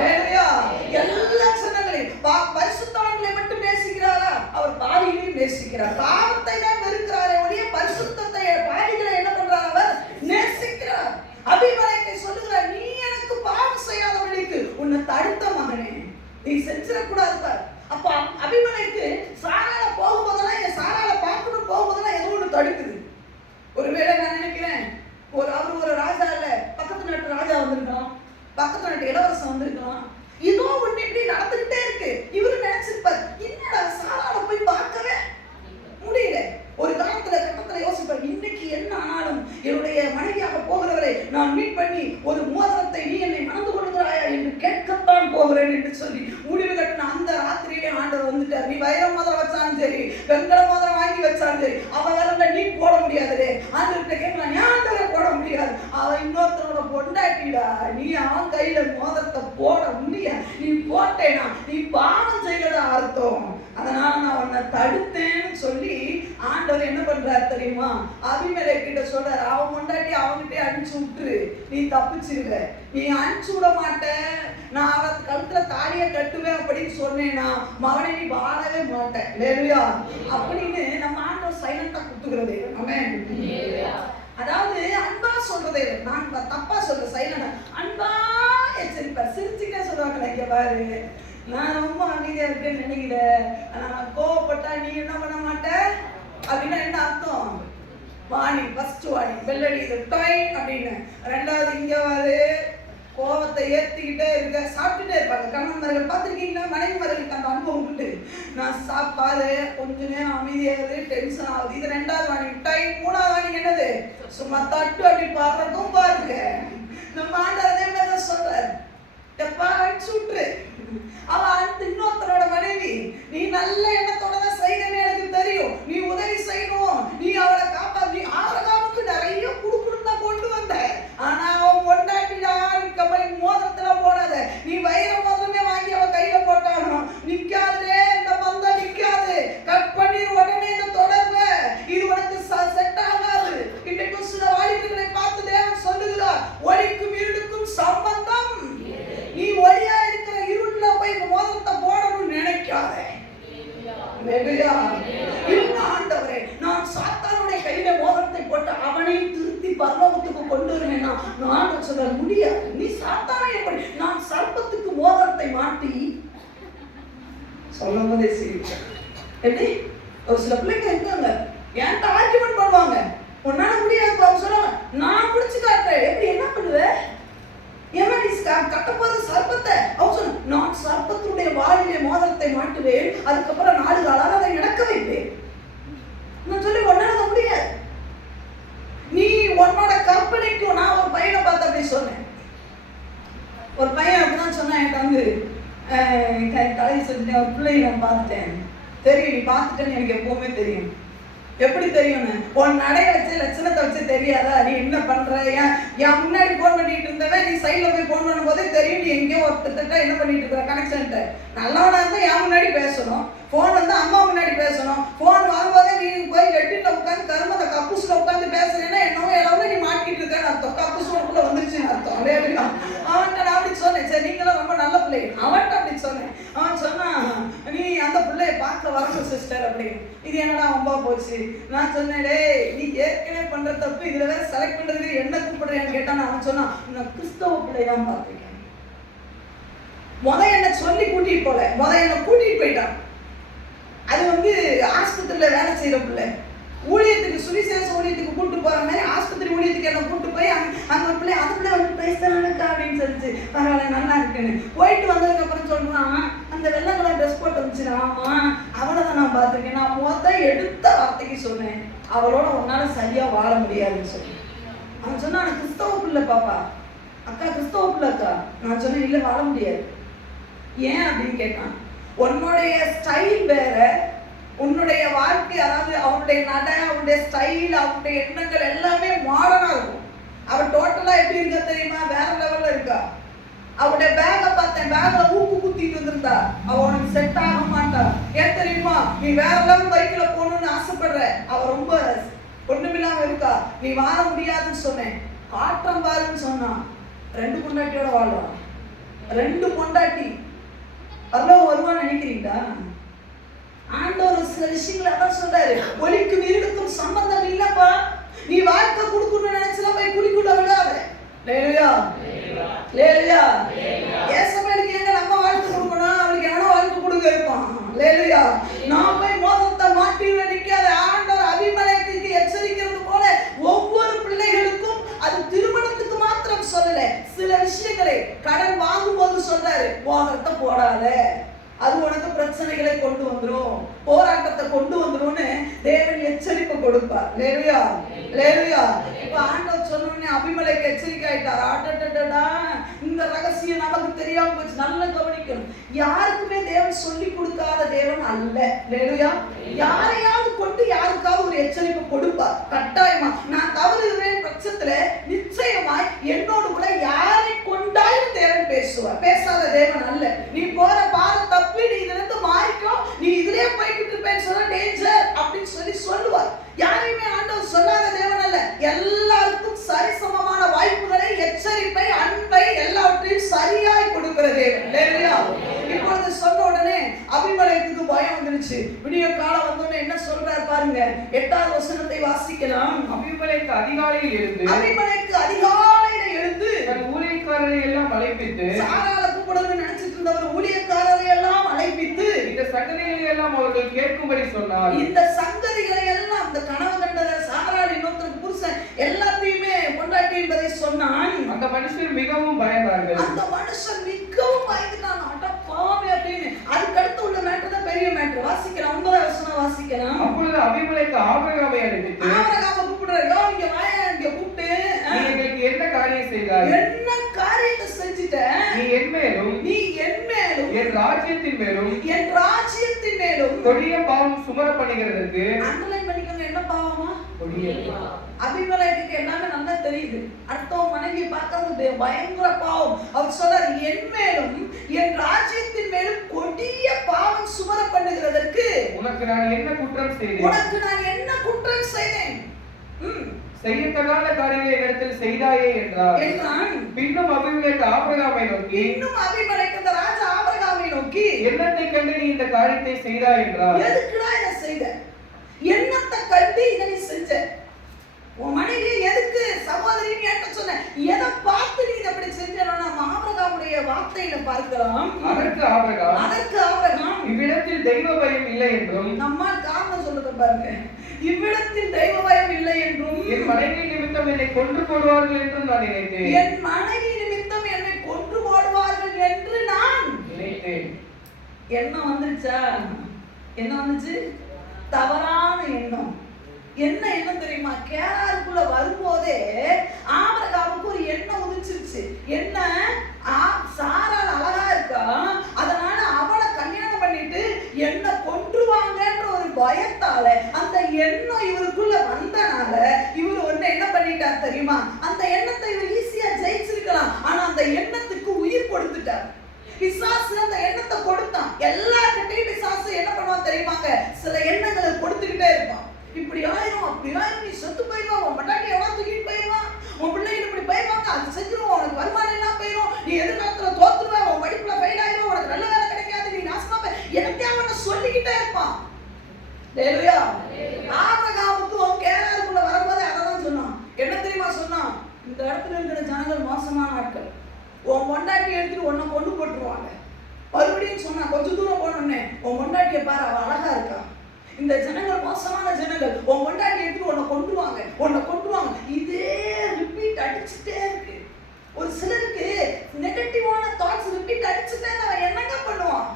எல்லா ஜனங்களையும், பரிசுத்தவான்களை மட்டும் நேசிக்கிறாரா? அவர் பாவிகளையும் நேசிக்கிறார். பாவத்தை தான் வெறுக்கிறாரே ஒழிய பரிசுத்தத்தை, பாவிகளை என்ன பண்றார்? அவர் நேசிக்கிறார். அபிமலேக்கை சொல்லுகிறார், நீ எனக்கு பாவம் செய்யாதபடிக்கு உன்னை தடுத்த மகனே, நீ செஞ்சிடக்கூடாது. அப்ப அபிமலேக்கு சாராள போகும்போதெல்லாம், என் சாராள பார்க்கணும் போகும்போதெல்லாம் ஏதோ ஒன்று தடுக்குது. ஒருவேளை நான் நினைக்கிறேன், அவர் ஒரு ராஜா இல்ல, பக்கத்து நாட்டு ராஜா வந்திருக்கலாம், பக்கத்து நாட்டு இளவரசன் வந்திருக்கலாம். ஏதோ ஒண்ணு இப்படி நடந்துகிட்டே இருக்கு. இவரு நினைச்சிருப்பார், என்னடா சாராள போய் பார்க்கவே முடியல. ஒரு காலத்துல கட்டத்துல யோசிப்பார், இன்னைக்கு என்ன ஆனாலும் என்னுடைய மனைவியாக போகிறவரை நான் மீட் பண்ணி ஒரு மோதிரத்தை நீ என்னை மணந்து கொள்கிறாயா என்று கேட்கத்தான் போகிறேன் என்று சொல்லி முடிவு கட்டின அந்த ராத்திரியிலே ஆண்டவர் வந்துட்டார். நீ வைர மோதிரம் வச்சாலும் சரி, வெங்கல மோதிரம் வாங்கி வச்சாலும் சரி, அவ வரல நீ போட முடியாதே. ஆண்டவர்கிட்ட கேட்கலாம், ஆண்டவரை போட முடியாது, அவன் இன்னொருத்தரோட பொண்டாட்டிடா, நீ அவன் கையில மோதிரத்தை போட முடியாது. நீ போட்டேனா நீ பாவம் செய்யறதா அர்த்தம். அதனால நான் உன்னை தடுத்தேன்னு சொல்லி ஆண்டவர் என்ன பண்றாரு தெரியுமா? அபிமலேக்கு கிட்ட சொல்றாரு, அவன் கொண்டாட்டி அவன்கிட்டே அனுப்பிச்சு விட்டுரு, நீ தப்பிச்சிருவ. நீ அனுப்பிச்சு விட மாட்டேன், நான் அவன் கழுத்துல தாலியை கட்டுவேன் அப்படின்னு சொன்னேன்னா மகனை நீ வாழவே மாட்டேன். இல்லையா? அப்படின்னு நம்ம ஆண்டவர் சைலண்டா குத்துக்கிறது. அதாவது அன்பா சொல்றதே, நான் தப்பா சொல்ற, சைலண்டா அன்பா எச்சரிப்பார். சிரிச்சுட்டே சொல்லுவாங்க, இங்க பாரு நான் ரொம்ப அமைதியா இருக்கேன்னு நினைக்கல, ஆனா நான் கோவப்பட்டா நீ என்ன பண்ண மாட்ட அப்படின்னா என்ன அர்த்தம்? வாணி, ஃபர்ஸ்ட் வாணி வெள்ளடி இது டைம் அப்படின்னு, ரெண்டாவது இங்க வாரு கோவத்தை ஏற்றிக்கிட்டே இருக்க, சாப்பிட்டுட்டே இருப்பாங்க. கணவன்மார்கள் பார்த்துருக்கீங்களா? மனைவிமார்களுக்கு அந்த அனுபவம் உண்டு. நான் சாப்பாடு கொஞ்ச நேரம் அமைதியாகுது, டென்ஷன் ஆகுது. இது ரெண்டாவது வாணி டைம். மூணாவது வாணி என்னது? சும்மா தட்டு அப்படி பாடுறதும் பாருங்க. நம்ம ஆண்டவர் அதே மாதிரி தான் சொல்றாரு, எப்பா அடிச்சு விட்டுரு. அவன் இன்னொருத்தரோட மனைவி, நீ நல்ல எண்ணத்தோட தான் செய்யணும்னு எனக்கு தெரியும், நீ உதவி செய்யணும், நீ அவளை காப்பாத்தி. ஆபிரகாமுக்கு நிறைய குடுக்குன்னு தான் கொண்டு வந்த, ஆனா அவன் கொண்டாட்டிடா, மோதிரத்துல போடாத, நீ வைர மோதிரமே வாங்கி அவன் கையில போட்டானோ நிக்காதே, இந்த பந்தம் நிக்காது, கட் பண்ணி உடனே இந்த தொடர்பு, இது உனக்கு செட் ஆகாது. இன்னைக்கு சில வாலிபர்களை பார்த்து தேவன் சொல்லுகிறார், ஒளிக்கும் இருளுக்கும் சம்பந்தம். நீ ஒளியா இருக்கிற இருள்ல போய் மோதிரத்தை போடணும்னு நினைக்காதே. ஆண்டவரே, நான் சாத்தானுடைய கையில மோதிரத்தை போட்டு அவனை திருத்தி பரலோகத்துக்கு கொண்டு வருவேன்னா நான் சொல்ல முடியாது. நீ சாத்தானை எப்படி? நான் சர்ப்பத்துக்கு மோதிரத்தை மாட்டி சொல்லும் போதே சிரிச்சேன். எப்படி? ஒரு சில பிள்ளைங்க இருக்காங்க, என்கிட்ட ஆர்கியூமெண்ட் பண்ணுவாங்க, உன்னால முடியாது அவங்க சொல்லுவாங்க, நான் பிடிச்சு காட்டுறேன். எப்படி? என்ன பண்ணுவேன்? கட்டப்போற சர்ப்பத்தை அவங்க சொன்ன, நான் சர்ப்பத்துடைய வாளிலே மோதிரத்தை மாட்டுவேன், அதுக்கப்புறம் 4 காலால் அதை நடக்க வைப்பேன். நான் சொல்லி ஒன்னால முடியாது. நீ உன்னோட கற்பனைக்கும். நான் ஒரு பையனை பார்த்து அப்படி சொன்னேன். ஒரு பையன் அப்படிதான் சொன்னான், என் தம்பி தலையை சொல்லிட்டேன், ஒரு பிள்ளையை நான் பார்த்துட்டேன். தெரியும், நீ பார்த்துட்டேன்னு எனக்கு எப்பவுமே தெரியும். எப்படி தெரியும்னு? உன் நடைய வச்சு லட்சணத்தை வச்சு தெரியாதா நீ என்ன பண்ற? என் முன்னாடி போன் பண்ணிட்டு இருந்தவன் நீ சைட்ல போய் போன் பண்ணும் போதே தெரியும் நீ எங்கேயோ ஒருத்தட்ட என்ன பண்ணிட்டு இருக்கிற கனெக்ஷன். நல்லவனா இருந்தா என் முன்னாடி பேசணும், போன் வந்து அம்மா முன்னாடி பேசணும். போன் வாங்கும்போதே நீ போய் லெட்டின்ல உட்காந்து கரும கப்புஸ்ல உட்காந்து பேசுறேன்னா என்னவோ எவ்வளவு நீ மாட்டிட்டு இருக்கேன்னு அர்த்தம். கப்புஸ் உனக்குள்ள வந்துருச்சுன்னு அர்த்தம். அவன்கிட்ட நான் அப்படி சொன்னேன், சரி நீங்களும் ரொம்ப நல்ல பிள்ளை. அவன்கிட்ட அப்படி சொன்னேன். அவன் சொன்னான், நீ அந்த பிள்ளைய பார்க்க வரணும் சிஸ்டர் அப்படின்னு. இது என்னடா ரொம்ப போச்சு. நான் சொன்னேன், டேய் நீ ஏற்கனவே பண்ற தப்பு இதுல வேற செலக்ட் பண்றதுக்கு என்ன கூப்பிடுறேன்னு கேட்டான். அவன் சொன்னான், நான் கிறிஸ்தவ பிள்ளை தான் பார்த்துருக்கேன். என்ன சொல்லி கூட்டிட்டு போல, என்ன கூட்டிட்டு போயிட்டான். அது வந்து ஆஸ்பத்திரியில வேலை செய்யற பிள்ளை. ஊழியத்துக்கு சுவிசேஷ ஊழியத்துக்கு கூப்பிட்டு போற மாதிரி ஆஸ்பத்திரி ஊழியத்துக்கு என்ன கூப்பிட்டு போய் அங்க ஒரு பிள்ளை அந்த பிள்ளை வந்து பேசுறானுக்கா அப்படின்னு சொல்லிச்சு. பரவாயில்ல நல்லா இருக்குன்னு போயிட்டு வந்ததுக்கு அப்புறம் சொல்றான், அந்த வெள்ளை கலர் ட்ரெஸ் போட்டு வந்துச்சு. ஆமா அவளை தான் நான் பார்த்துருக்கேன். நான் எடுத்த வார்த்தைக்கு சொன்னேன், அவளோட உன்னால சரியா வாழ முடியாதுன்னு சொல்லி. அவன் சொன்னா, நான் கிறிஸ்தவ பிள்ளை பாப்பா, அக்கா கிறிஸ்தவ பிள்ளை அக்கா. நான் சொன்னேன், இல்லை வாழ முடியாது. ஏன் அப்படின்னு கேட்டான். உன்னுடைய ஸ்டைல் வேற, உன்னுடைய வாழ்க்கை, அதாவது அவனுடைய நடை, அவனுடைய ஸ்டைல், அவனுடைய எண்ணங்கள் எல்லாமே மாடர்னா இருக்கும். அவன் டோட்டலா எப்படி இருக்கா தெரியுமா? வேற லெவல்ல இருக்கா. அவனுடைய பேக பார்த்தேன், பேக்ல ஊக்கு குத்திட்டு வந்திருந்தா. அவ உனக்கு செட் ஆக மாட்டா. ஏன் தெரியுமா? நீ வேற லெவல் பைக்ல போகணும்னு ஆசைப்படுற. அவ ரொம்ப ஒண்ணுமில்லாம இருக்கா. நீ வாழ முடியாதுன்னு சொன்னேன். காட்டம் பாருன்னு சொன்னான். 2 பொண்டாட்டியோட வாழ்வான். 2 பொண்டாட்டி அவ்வளவு வருவான்னு நினைக்கிறீங்களா? ஆண்டவர் சில விஷயங்களை அதான் சொல்றாரு, ஒலிக்கு வீடுக்கும் சம்பந்தம் இல்லப்பா. நீ வாழ்க்கை கொடுக்கணும்னு நினைச்சல போய் குடிக்குள்ள விடாத. லேலுயா லேலுயா. ஏசபேலுக்கு எங்க நம்ம வாழ்க்கை கொடுக்கணும், அவளுக்கு எவனோ வாழ்க்கை கொடுக்க இருப்பான். லேலுயா. நான் போய் மோதத்தை மாட்டி நிற்காத. ஆண்டவர் அபிமலேக்குக்கு எச்சரிக்கிறது போல ஒவ்வொரு பிள்ளைகளுக்கும், அது திருமணத்துக்கு மாத்திரம் சொல்லல, சில விஷயங்களை கடன் வாங்கும் போது சொல்றாரு, மோதத்தை போடாத, அது உனக்கு பிரச்சனைகளை கொண்டு வந்துரும், போராட்டத்தை கொண்டு வந்துரும்னு தேவன் எச்சரிப்பு கொடுப்பார். லேலுயா லேலுயா. இப்ப ஆண்டவர் சொன்னோடனே அபிமலேக்கு எச்சரிக்கை ஆயிட்டார். ஆட்டடடா, இந்த ரகசியம் நமக்கு தெரியாம போச்சு. நல்லா கவனிக்கணும். யாருக்குமே தேவன் சொல்லி கொடுக்காத தேவன் அல்ல. லேலுயா. யாரையாவது கொண்டு யாருக்காவது ஒரு எச்சரிப்பு கொடுப்பார் கட்டாயமா. நான் தவறுகிறேன் பட்சத்துல நிச்சயமாய் என்னோடு கூட யாரை கொண்டாலும் தேவன் பேசுவார். பேசாத தேவன் அல்ல. நீ போற பாதை தப்பு, நீ இதுல இருந்து மாறிக்கோ, நீ இதுலயே போய்கிட்டு இருப்பேன்னு சொன்னா டேஞ்சர் அப்படின்னு சொல்லுவார். யாரையுமே ஆண்டவர் சொல்லாத தேவன் அல்ல. எல்லாருக்கும் சரிசமமான வாய்ப்புகளை, எச்சரிப்பை, அன்பை எல்லாவற்றையும் சரியாய் கொடுக்கிற தேவன். இப்பொழுது சொன்ன உடனே அபிமலேக்குக்கு பயம் வந்துருச்சு. விடிய காலம் வந்தோடனே என்ன சொல்றாரு பாருங்க. 8வது வசனத்தை வாசிக்கலாம். அபிமலேக்கு அதிகாலையில் எழுந்து தன் ஊழியக்காரரை எல்லாம் அழைப்பித்து, சாராள கூப்பிடணும்னு நினைச்சிட்டு இருந்தவர் ஊழியக்காரரை எல்லாம் அழைப்பித்து இந்த சங்கதிகளை எல்லாம் அவர்கள் கேட்கும்படி சொன்னார். இந்த சங்கதிகளை எல்லாம், இந்த கனவு கண்டத சாராள் இன்னொருத்தருக்கு புருஷன் எல்லாத்தையுமே பொண்டாட்டி என்பதை சொன்னான். அந்த மனுஷன் மிகவும் பயந்தார்கள். அந்த மனுஷன் மிகவும் பயந்துட்டான். அட பாவி அப்படின்னு. அதுக்கு அடுத்து உள்ள மேட்டர் தான் பெரிய மேட்டர். வாசிக்கலாம். 9வது வசனம் வாசிக்கலாம். அப்பொழுது அபிமலேக்கு ஆபிரகாமை அழைத்து, ஆபிரகாமை கூப்பிடுறாரு. இங்க வாயா, இங்க கூப்பிட்டு, நீ எங்களுக்கு என்ன காரியம் செய்தாய்? என்ன காரியத்தை செஞ்சிட்ட? நீ என் மேலும் என் ராஜ்யத்தின் மேலும் கொடிய பாவம் சுமர பண்ணுகிறதற்கு. அண்டர்லைன் பண்ணிக்கோங்க. என்ன பாவமா? கொடிய. அபிமலேக்குக்கு எல்லாமே நல்லா தெரியுது. அடுத்த மனைவி பார்க்கறது பயங்கர பாவம். அவர் சொல்றாரு, என் மேலும் என் ராஜ்யத்தின் மேலும் கொடிய பாவம் சுமர பண்ணுகிறதற்கு உனக்கு நான் என்ன குற்றம் செய்தேன்? செய்யத்தகாத காரியங்களை இடத்தில் செய்தாயே என்றார். பின்னும் அபிமலேக்கு ஆபிரகாமை நோக்கி, இந்த ராஜா ஆபிரகாமை நோக்கி, என்னத்தை கண்டு நீ இந்த காரியத்தை செய்தாய் என்றார். எதுக்குடா இதை செய்த? என்னத்தை கண்டு இதை செஞ்ச? உன் மனைவி எதுக்கு சகோதரின்னு ஏற்ற சொன்ன? எதை பார்த்து நீ அப்படி செஞ்சனா? ஆபிரகாமுடைய வார்த்தையில பார்க்கலாம். அதற்கு ஆபிரகாம் இவ்விடத்தில் தெய்வ பயம் இல்லை என்றும், நம்ம காரணம் சொல்றத பாருங்க, இவ்விடத்தில் தெய்வ பயம் இல்லை என்றும், என் மனைவி நிமித்தம் என்னை கொன்று போடுவார்கள் என்றும் நான் நினைத்தேன். என் மனைவி நிமித்தம் என்னை கொன்று போடுவார்கள் என்று நான் நினைத்தேன். எண்ணம் வந்துருச்சா? என்ன வந்துச்சு? தவறான எண்ணம். என்ன எண்ணம் தெரியுமா? கேராருக்குள்ள வரும்போதே ஆபிரகாமுக்கு ஒரு எண்ணம் உதிச்சிருச்சு. என்ன? சாராள் அழகா இருக்கா, அதனால அவளை கல்யாணம் பண்ணிட்டு என்ன கொன்றுவாங்கன்ற ஒரு பயத்தால அந்த எண்ணம் இவருக்குள்ள வந்தனால இவர் ஒண்ணு என்ன பண்ணிட்டார் தெரியுமா? அந்த எண்ணத்தை இவர் ஈஸியா ஜெயிச்சிருக்கலாம். ஆனா அந்த எண்ணத்துக்கு உயிர் கொடுத்துட்டார். பிசாசு அந்த எண்ணத்தை கொடுத்தான். எல்லார்கிட்டையும் பிசாசு என்ன பண்ணுவான் தெரியுமாங்க? சில எண்ணங்களை கொடுத்துக்கிட்டே இருப்பான். இப்படி ஆயிரும், அப்படி ஆயிரும், நீ செத்து போயிடுவான், உன் பட்டாட்டி எவ்வளவு தூக்கிட்டு போயிடுவான், உன் பிள்ளைங்க இப்படி போயிடுவாங்க, அது செஞ்சிருவோம், உனக்கு வருமானம் எல்லாம் போயிடும், நீ எதிர்காலத்துல தோத்துருவேன், உன் படிப்புல ஃபெயில் ஆயிரும், உனக்கு நல்ல வேலை கிடைக்காது, நீ நாசமா போய் எனக்கே அவனை சொல்லிக்கிட்டே இருப்பான். ஹல்லேலூயா. ஆபிரகாமுக்கு கேராருக்குள்ள வரும்போது அதான் சொன்னான். என்ன தெரியுமா சொன்னான்? இந்த இடத்துல இருக்கிற ஜனங்கள் மோசமான ஆட்கள், உன் பொண்டாட்டி எடுத்துட்டு உன்னை கொண்டு போட்டுருவாங்க. மறுபடியும் சொன்னா, கொஞ்சம் தூரம் போனோன்னே, உன் பொண்டாட்டியை பாரு, அவ அழகா இருக்கா, இந்த ஜனங்கள் மோசமான ஜனங்கள், உன் பொண்டாட்டி எடுத்துட்டு உன்னை கொண்டுவாங்க. இதே ரிப்பீட் அடிச்சுட்டே இருக்கு. ஒரு சிலருக்கு நெகட்டிவான தாட்ஸ் ரிப்பீட் அடிச்சுட்டே அவன் என்னங்க பண்ணுவான்?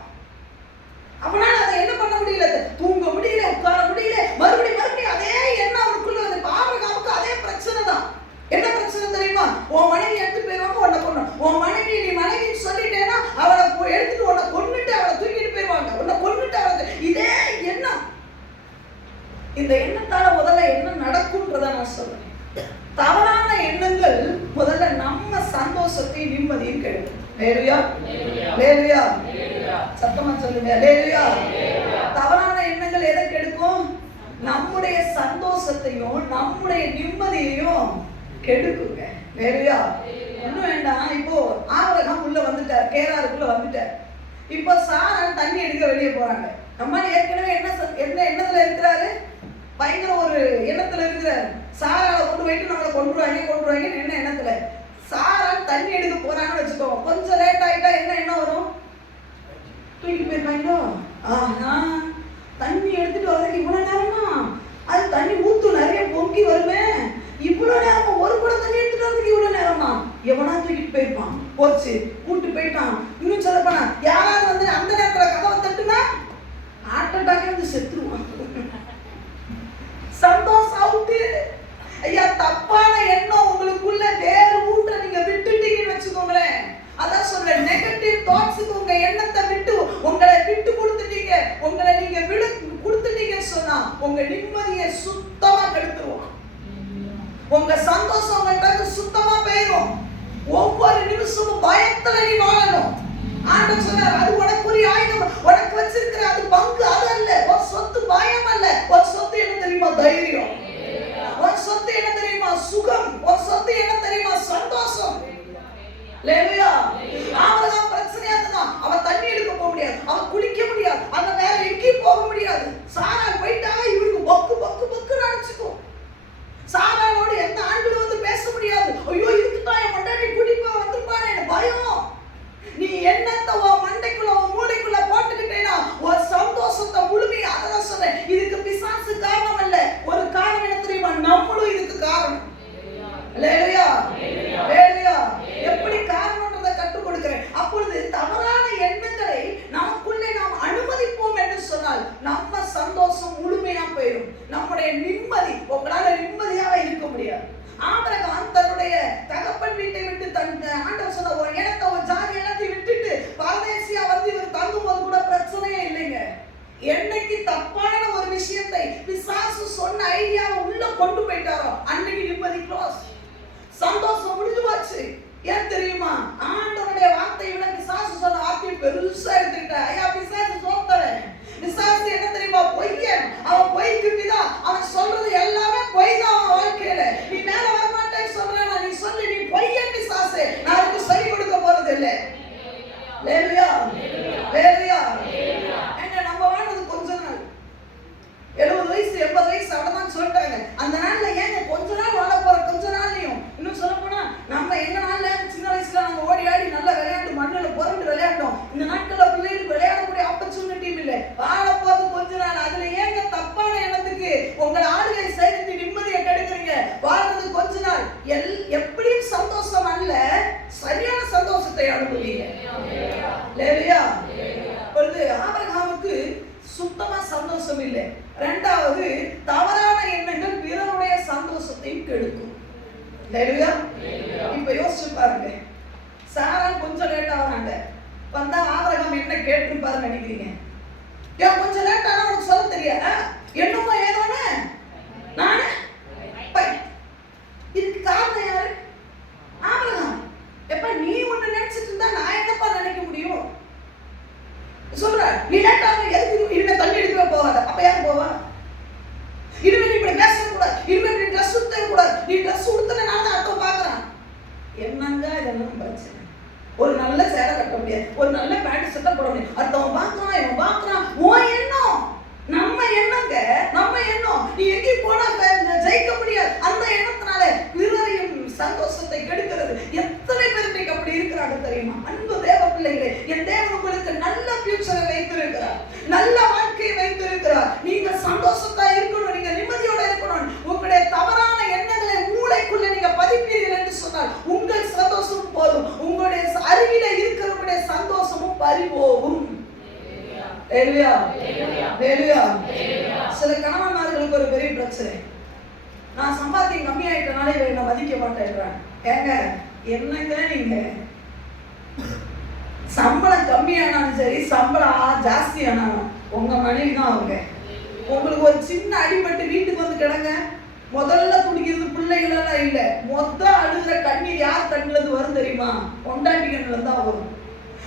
அவனால அதை என்ன பண்ண முடியல, தூங்க முடியல, உட்கார முடியல, மறுபடியும் அதே எண்ணம் அவனுக்குள்ள வந்து. ஆபிரகாமுக்கு அதே பிரச்சனை தான். என்ன பிரச்சனை தெரியுமா? உன் மனைவி எடுத்து போயிருவாங்க, உன்னை கொண்டு, உன் மனைவி நீ மனைவின்னு சொல்லிட்டேன்னா அவளை எடுத்துட்டு உன்னை கொண்டுட்டு அவளை தூக்கிட்டு போயிருவாங்க, உன்னை கொண்டுட்டு அவளுக்கு இதே எண்ணம். இந்த எண்ணத்தால முதல்ல என்ன நடக்கும்ன்றத நான் சொல்றேன். தவறான எண்ணங்கள் முதல்ல நம்ம சந்தோஷத்தையும் நிம்மதியும் கெடுக்கும். ஹல்லேலூயா, ஹல்லேலூயா, சத்தமா சொல்லுங்க, ஹல்லேலூயா. தவறான எண்ணங்கள் எதை கெடுக்கும்? நம்முடைய சந்தோஷத்தையும் நம்முடைய நிம்மதியையும் கெடுக்குங்க. ஹல்லேலூயா. ஒண்ணும் வேண்டாம். இப்போ ஆபிரகாம் உள்ள வந்துட்டார், கேராருக்குள்ள வந்துட்டார். இப்போ சாராள் தண்ணி எடுக்க வெளியே போறாங்க. நம்ம ஏற்கனவே என்ன எண்ணத்துல இருக்கிறாரு? பயங்கர ஒரு எண்ணத்துல இருக்கிறாரு. சாராளை கொண்டு போயிட்டு நம்மளை கொண்டுருவாங்க என்ன எண்ணத்துல? சாராள் தண்ணி எடுக்க போறாங்கன்னு வச்சுக்கோங்க. கொஞ்சம் லேட் ஆயிட்டா என்ன வரும்? தூக்கிட்டு போயிருக்காங்களோ? தண்ணி எடுத்துட்டு வரதுக்கு இவ்வளவு நேரமா? அது தண்ணி ஊத்து நிறைய பொங்கி வருமே, இவ்வளவு நேரமா? ஒரு குடம் தண்ணி எடுத்துட்டு வரதுக்கு இவ்வளவு நேரமா? எவனா தூக்கிட்டு போயிருப்பான், போச்சு, கூட்டு போயிட்டான். இன்னும் சொல்லப்போனா யாராவது வந்து அந்த நேரத்துல கதவை தட்டுனா ஹார்ட் அட்டாக்கே வந்து செத்துருவான். சந்தோஷம் அவுட்டு. ஐயா, தப்பான எண்ணம் உங்களுக்குள்ள வேறு ஊட்ட நீங்க விட்டுட்டீங்கன்னு வச்சுக்கோங்களேன். அதான் சொல்றேன், நெகட்டிவ் தாட்ஸுக்கு உங்க எண்ணத்தை விட்டு உங்களை விட்டு கொடுத்துட்டீங்க, உங்களை நீங்க கொடுத்துட்டீங்கன்னு சொன்னா உங்க நிம்மதியை சுத்தமா கெடுத்துருவோம். உங்க சந்தோஷம் உங்கள்கிட்ட சுத்தமா போயிடும். ஒவ்வொரு நிமிஷமும் பயத்துல நீ வாழணும். ஆண்டவர் சொன்னார், அது உனக்குரிய ஆயுதம், உனக்கு வச்சிருக்கிற அது பங்கு, அது அல்ல. உன் சொத்து பயம் அல்ல. உன் சொத்து என்ன தெரியுமா? தைரியம். உன் சொத்து என்ன தெரியுமா? சுகம். உன் சொத்து என்ன தெரியுமா? சந்தோஷம். ஹல்லேலூயா. ஆபிரகாம் பிரச்சனையா இருந்தான். அவன் தண்ணி எடுக்க போக முடியாது, அவன் குளிக்க முடியாது, அந்த வேற எங்கேயும் போக முடியாது. சாராள் போயிட்டாங்க, இவருக்கு பக்கு நினைச்சுக்கும். சாராளோடு எந்த ஆண்களும் வந்து பேச முடியாது. ஐயோ, இதுக்குதான் என் பொண்டாட்டி கூட்டிட்டு வந்திருப்பானே பயம். நீ என்னத்தை உன் மண்டைக்குள்ள உன் மூளைக்குள்ள போட்டுக்கிட்டேனா ஒரு சந்தோஷத்தை முழுமையா. அதான் சொல்றேன், இதுக்கு பிசாசு காரணம் அல்ல. ஒரு காரணம் என்ன தெரியுமா? நம்மளும் இதுக்கு காரணம். ஹல்லேலூயா, ஹல்லேலூயா. எப்படி காரணம்ன்றதை கற்றுக் கொடுக்கிறேன். அப்பொழுது தவறான எண்ணங்களை நமக்குள்ளே நாம் அனுமதிப்போம் என்று சொன்னால் நம்ம சந்தோஷம் முழுமையா போயிடும். நம்முடைய நிம்மதி, உங்களால நிம்மதியாக இருக்க முடியாது. ஆபிரகாம் தன்னுடைய தகப்பன் வீட்டை விட்டு ஆண்டவர் சொன்ன ஒரு இடத்தை, ஒரு ஜாதி எல்லாத்தையும் விட்டுட்டு பரதேசியா வந்து இவர் தங்கும்போது கூட பிரச்சனையே இல்லைங்க. என்னைக்கு தப்பான ஒரு விஷயத்தை பிசாசு சொன்ன ஐடியாவை உள்ள கொண்டு போயிட்டாரோ அன்னைக்கு நிம்மதி க்ளோஸ், சந்தோஷம் முடிஞ்சு போச்சு. ஏன் தெரியுமா? ஆண்டவருடைய வார்த்தையை விட பிசாசு சொன்ன வார்த்தையை பெருசா எடுத்துக்கிட்ட. ஐயா, பிசாசு சோத்தவன். பிசாசு என்ன தெரியுமா? பொய்யன். அவன் பொய்க்கு பிதா. அவன் சொல்றது எல்லாமே பொய் தான் அவன் வாழ்க்கையில. நீ மேல வரமாட்டேன்னு சொல்றேன், நீ சொல்லி நீ பொய்யன் பிசாசு. நான் அதுக்கு சொல்லி கொடுக்க போறது இல்லை. ஹல்லேலூயா, ஹல்லேலூயா. ஏங்க, நம்ம வாழ்றது கொஞ்ச நாள், 70 வயசு 80 வயசு அவ்வளவுதான் சொல்லிட்டாங்க. அந்த நாள்ல ஏங்க கொஞ்ச நாள் வாழ போற? கொஞ்ச நாள்லயும் இன்னும் சொல்ல போனா நம்ம எங்க நாள்ல சின்ன வயசுல நம்ம ஓடி ஆடி நல்லா விளையாண்டு மண்ணுல புரண்டு விளையாண்டோம். இந்த நாட்கள்ல பிள்ளைகளுக்கு விளையாடக்கூடிய ஆப்பர்ச்சுனிட்டியும் இல்லை. வாழ போறது கொஞ்ச நாள். அதுல ஏங்க தப்பான எண்ணத்துக்கு உங்களை ஆளுகை செய்து நிம்மதியை கெடுக்கிறீங்க? வாழ்றது கொஞ்ச நாள். எப்படியும் சந்தோஷம் அல்ல, சரியான சந்தோஷத்தை அனுபவிங்க. ஹல்லேலூயா. பொழுது ஆபிரகாமுக்கு சுத்தமா சந்தோஷம் இல்லை. இரண்டாவது, தவறான எண்ணங்கள் பிறருடைய சந்தோஷத்தையும் கெடுக்கும். ஹல்லேலூயா. இப்ப யோசிச்சு பாருங்க, சாராள் கொஞ்சம் லேட்டா வராங்க, வந்தா ஆபிரகாம் என்ன கேட்டிருப்பாருன்னு நினைக்கிறீங்க? ஏன் கொஞ்சம் லேட்டானா உனக்கு சொல்ல தெரியாதா? என்னமோ ஏதோன்னு நானு பையன். இதுக்கு காரணம் யாரு? ஆபிரகாம். எப்ப நீ ஒண்ணு நினைச்சிட்டு இருந்தா நான் என்னப்பா நினைக்க முடியும்? சொல்ற நீ லேட்டாக எதுக்கு இனிமே தண்ணி எடுக்கவே போகாத. அப்ப யார் போவா? இனிமே நீ இப்படி பேசக்கூடாது, இனிமே இப்படி ட்ரெஸ் உடுத்தக்கூடாது, நீ ட்ரெஸ் உடுத்தனால தான் அர்த்தம் பாக்குறான். என்னங்க இதெல்லாம் பிரச்சனை? ஒரு நல்ல சேலை கட்ட முடியாது, ஒரு நல்ல பேண்ட் சட்டை போட முடியாது, அடுத்தவன் பாக்குறான், இவன் பாக்குறான். உன் எண்ணம் நம்ம எண்ணங்க, நம்ம எண்ணம். நீ எங்கேயும் போனா ஜெயிக்க முடியாது. அந்த எண்ணத்தினால பிறரையும் சந்தோஷத்தை கெடுக்கிறது. எத்தனை பேர் இன்னைக்கு அப்படி இருக்கிறாங்க தெரியுமா? அன்பு தேவ பிள்ளைகளே, என் தேவன் உங்களுக்கு நல்ல ஃபியூச்சரை வைத்திருக்கிறார், நல்ல வாழ்க்கையை வைத்திருக்கிறார். நீங்க சந்தோஷத்தா இருக்கணும், நீங்க நிம்மதியோட இருக்கணும். உங்களுடைய தவறான எண்ணங்களை மூளைக்குள்ள நீங்க பதிப்பீர்கள் என்று சொன்னால் உங்கள் சந்தோஷம் போதும், உங்களுடைய அருகில இருக்கிறவங்களுடைய சந்தோஷமும் பறிபோகும். சில கணவன்மார்களுக்கு ஒரு பெரிய பிரச்சனை, நான் சம்பாத்தியம் கம்மியாயிட்டனால இவன் என்ன மதிக்க மாட்டேன்றான். ஏங்க என்னங்க நீங்க சம்பளம் கம்மியானாலும் சரி, சம்பளம் ஜாஸ்தி ஆனாலும் உங்க மனைவி தான் அவங்க. உங்களுக்கு ஒரு சின்ன அடிபட்டு வீட்டுக்கு வந்து கிடங்க, முதல்ல குடிக்கிறது பிள்ளைகளெல்லாம் இல்ல, அழுகிற கண்ணீர் யார் கண்ணுல இருந்து வரும் தெரியுமா? கொண்டாட்டி கண்ணுல தான் வரும்.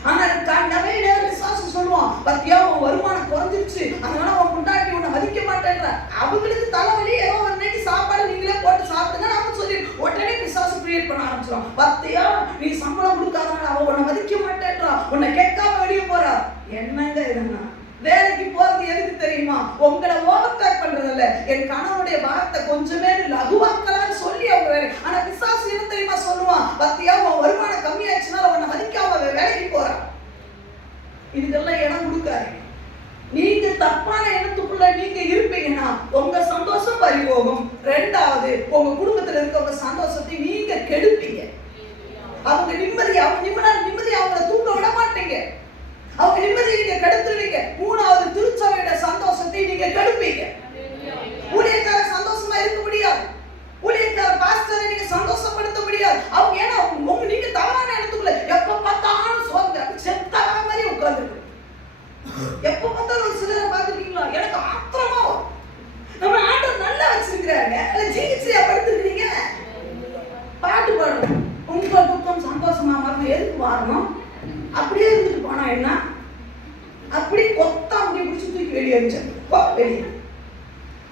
ஆனா நிறைய நேரம் விசுவாசம் சொல்லுவான், பத்தியா உன் வருமானம் குறைஞ்சிருச்சு, அதனால உன் கொண்டாட்டி உன்னை மதிக்க மாட்டேன்ற. அவங்களுக்கு தலைவலி, ஏதோ ஒரு நேற்று சாப்பாடு நீங்களே போட்டு சாப்பிடுங்க நாம சொல்லி உடனே விசுவாசம் கிரியேட் பண்ண ஆரம்பிச்சிடும். பத்தியா நீ சம்பளம் கொடுக்காதனால அவ உன்னை மதிக்க மாட்டேன்றா, உன்னை கேட்காம வெளியே போறா. என்னங்க இதுன்னா வேலைக்கு போறது எதுக்கு தெரியுமா? உங்களை ஓவர்டேக் பண்றது இல்ல, என் கணவனுடைய பாரத்தை கொஞ்சமே லகுவாக்கலான்னு சொல்லி அவங்க வேலை. ஆனா பிசாசு என்ன தெரியுமா சொல்லுவான்? பத்தியா உன் வருமானம் கம்மியாச்சுனால உன்னை மதிக்காம வேலைக்கு போறான். இதுக்கெல்லாம் இடம் கொடுக்காரு. நீங்க தப்பான எண்ணத்துக்குள்ள நீங்க இருப்பீங்கன்னா உங்க சந்தோஷம் பறிபோகும். ரெண்டாவது, உங்க குடும்பத்துல இருக்கவங்க சந்தோஷத்தை நீங்க கெடுப்பீங்க. அவங்க நிம்மதி அவங்கள தூங்க விட மாட்டீங்க, அவங்க நிம்மதியை நீங்க கெடுத்துருவீங்க. மூணாவது, திருச்சபையோட சந்தோஷத்தை நீங்க கெடுப்பீங்க. ஊழியக்கார சந்தோஷமா இருக்க முடியாது, ஊழியக்கார பாஸ்டரை நீங்க சந்தோஷப்படுத்த முடியாது. அவங்க ஏன்னா நீங்க தவறான இடத்துக்குள்ள எப்ப பார்த்தாலும் சோர்ந்து செத்தவா மாதிரி உட்கார்ந்து, எப்ப பார்த்தாலும் ஒரு சிலரை பார்த்துருக்கீங்களா? எனக்கு ஆத்திரமா நம்ம ஆண்டவர் நல்லா வச்சிருக்கிறாங்க, ஜீவிச்சியா படுத்துருக்கீங்க. பாட்டு பாடணும், உங்க துக்கம் சந்தோஷமா வரணும். எதுக்கு வரணும்? அப்படியே இருந்துட்டு போனா என்ன? அப்படி கொத்தா முடி பிடிச்சி தூக்கி வெளியே வெளியே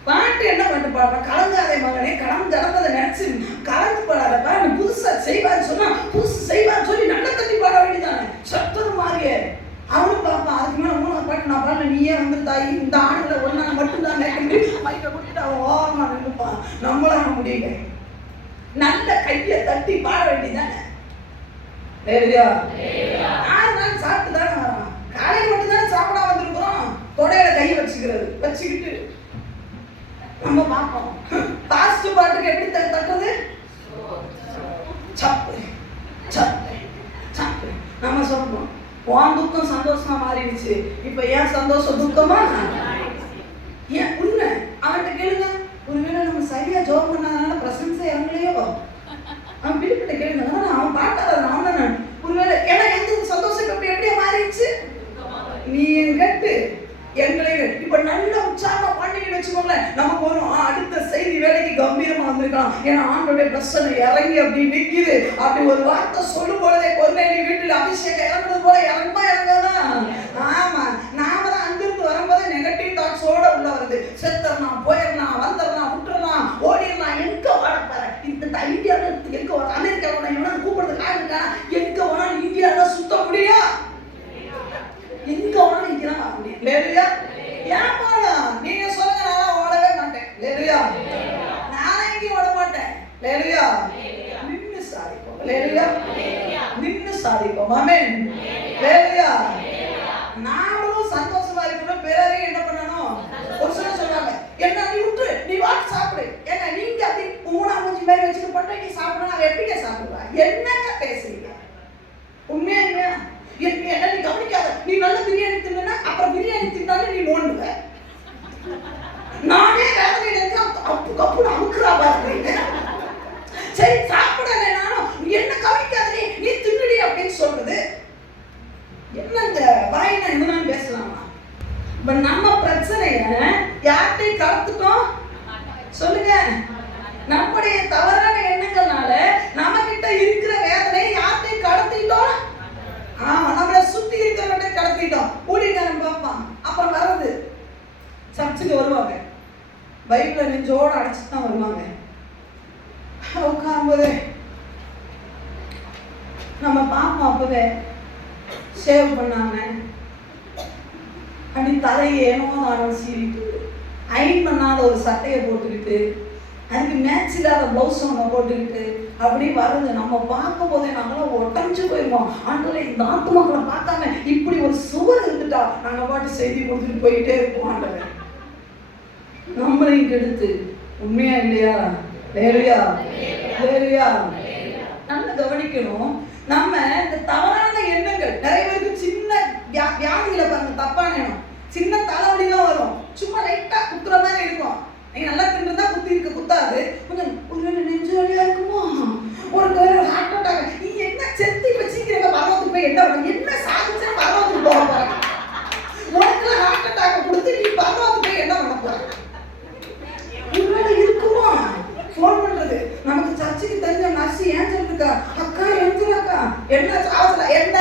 பாட்டு என்ன பண்ணிட்டு பாடுற? கலங்காதே மகனே, கடந்ததை நினைச்சு கலந்து பாடாதப்பா, நீ புதுசா செய்வான்னு சொன்னா புதுசு செய்வான்னு சொல்லி நல்ல தட்டி பாட வேண்டியதானே. சத்தது மாதிரியே அவனும் பார்ப்பான். அதுக்கு மேல மூணாவது பாட்டு நான் பாடல, நீயே வந்துருந்தாயி இந்த ஆணுகளை ஒன்னா மட்டும்தான் மைக்க கொடுத்துட்டு அவன் ஓரமா நின்றுப்பான். நம்மளால முடியல, நல்ல கையை தட்டி பாட வேண்டியதானே. சாப்பிட்டு தானே வரான், காலையில் மட்டும் தானே சாப்பிட வந்திருக்கிறோம். தொடையில கையை வச்சுக்கிட்டு நம்ம பார்ப்போம். பாஸ்ட் பாட்டுக்கு எப்படி தட்டுறது? சப்பு சப்பு சப்பு. நம்ம சொல்றோம் உன் துக்கம் சந்தோஷமா மாறிடுச்சு, இப்ப ஏன் சந்தோஷம் துக்கமா? ஏன் உண்மை அவன்கிட்ட கேளுங்க. ஒருவேளை நம்ம சரியா ஜோப் பண்ணாதனால பிரசன்ஸே இறங்கலையோ? அவன் பிடிப்பிட்ட கேளுங்க, அவன் பாட்டாளர் அவன். ஒருவேளை ஏன்னா எந்த சந்தோஷம் எப்படியா மாறிடுச்சு? நீ கேட்டு எங்களை இப்ப நல்ல உற்சாகமா பண்ணிக்கிட்டு வச்சுக்கோங்களேன், நமக்கு ஒரு அடுத்த செய்தி வேலைக்கு கம்பீரமா வந்திருக்கலாம். ஏன்னா ஆண்டோடைய பிரசனை இறங்கி அப்படி நிற்கிது. அப்படி ஒரு வார்த்தை சொல்லும் பொழுதே கொரோனா வீட்டுல அபிஷேகம் இறங்குறது போல இறங்குமா இறங்காதா? ஆமா, நாம தான் அங்கிருந்து வரும்போது நெகட்டிவ் தாட்ஸோட உள்ள வருது. செத்தரலாம், போயிடலாம், வந்துடலாம், விட்டுறலாம், ஓடிடலாம், எங்க ஓடப்பாரு இந்த இந்தியாவில் எங்க ஓட, அமெரிக்காவோட எவனாலும் கூப்பிடுறதுக்கு ஆள் இருக்கா? எங்க ஓனாலும் இந்தியாவில் சுத்த முடியும், எங்க ஓனாலும் இங்கதான் வர முடியும். லேலுயா, ஏன் போலாம்? நீங்க சொல்லுங்க, நான் ஓடவே மாட்டேன். லேலுயா, நானும் எங்கேயும் ஓட மாட்டேன். லேலுயா, நின்னு சாதிப்போம். லேலுயா, நின்னு சாதிப்போம். ஆமென். லேலுயா, நாமளும் சந்தோஷமா இருக்கணும். பிறரையும் என்ன பண்ணணும்? ஒரு சிலர் சொல்றாங்க, என்ன நீ விட்டு நீ வாட்டு சாப்பிடு. ஏன்னா நீங்க அப்படி மூணா மூஞ்சி மாதிரி வச்சுட்டு பண்ற, நீ சாப்பிடணும். அவன் எப்படிங்க சாப்பிடுவா? என்னங்க பேசுறீங்க? உண்மையா இல்லையா? என்ன நீ கவனிக்காத, நீ நல்ல பிரியாணி தின்னா அப்புறம் பிரியாணி தின்னாலும் நீ நோண்டுவ. நானே வேலையில இருக்க அப்பு கப்புன்னு அமுக்குறா பாருங்க. சரி சாப்பிடல, நானும் என்ன கவனிக்காத, நீ தின்னுடி அப்படின்னு சொல்றது என்னங்க? வாயினா என்னன்னு பேசலாமா? இப்ப நம்ம பிரச்சனைய யார்கிட்டையும் அடைச்சிட்டு வருவாங்க. பைபிளை நெஞ்சோட அடைச்சிட்டு தான் வருவாங்க. உட்காரும்போது நம்ம பார்ப்போம், அப்பவே ஷேவ் பண்ணாம அப்படி தலையை ஏனோ தானம் சீவிட்டு, அயன் பண்ணாத ஒரு சட்டையை போட்டுக்கிட்டு, அதுக்கு மேட்ச் இல்லாத ப்ளவுஸ் ஒன்று போட்டுக்கிட்டு அப்படி வருது. நம்ம பார்க்கும் போதே நாங்களாம் ஒட்டஞ்சு போயிருவோம். ஆண்டவரே, இந்த ஆத்துமக்களை பார்க்காம இப்படி ஒரு சுவர் இருந்துட்டா நாங்கள் பாட்டு செய்தி கொடுத்துட்டு போயிட்டே இருப்போம். ஆண்டவர் நம்மளையும் கெடுத்து, உண்மையா இல்லையா? வேலையா வேலையா நல்லா கவனிக்கணும். நம்ம இந்த தவறான எண்ணங்கள், நிறைய பேருக்கு சின்ன வியாதிகளை பாருங்க, தப்பான எண்ணம், சின்ன தலைவலி தான் வரும், சும்மா லைட்டா குத்துற மாதிரி இருக்கும். நீங்க நல்லா தின்னு தான் குத்தாது, கொஞ்சம் ஒரு நெஞ்சு வலியா இருக்குமோ, ஒரு ஹார்ட் அட்டாக், நீ என்ன செத்து வச்சுக்கிறீங்க, பரவத்துக்கு போய் என்ன சாதிச்சா பரவத்துக்கு போக போற, உனக்கு ஹார்ட் அட்டாக் கொடுத்து நீ பரவத்துக்கு போய் என்ன பண்ண போற, இருக்குமோ ஃபோன் பண்றது. நமக்கு சர்ச்சுக்கு தெரிஞ்ச நர்ஸ் ஏஞ்சல் இருக்கா, அக்கா ஏஞ்சல் அக்கா என்ன சாவல, என்ன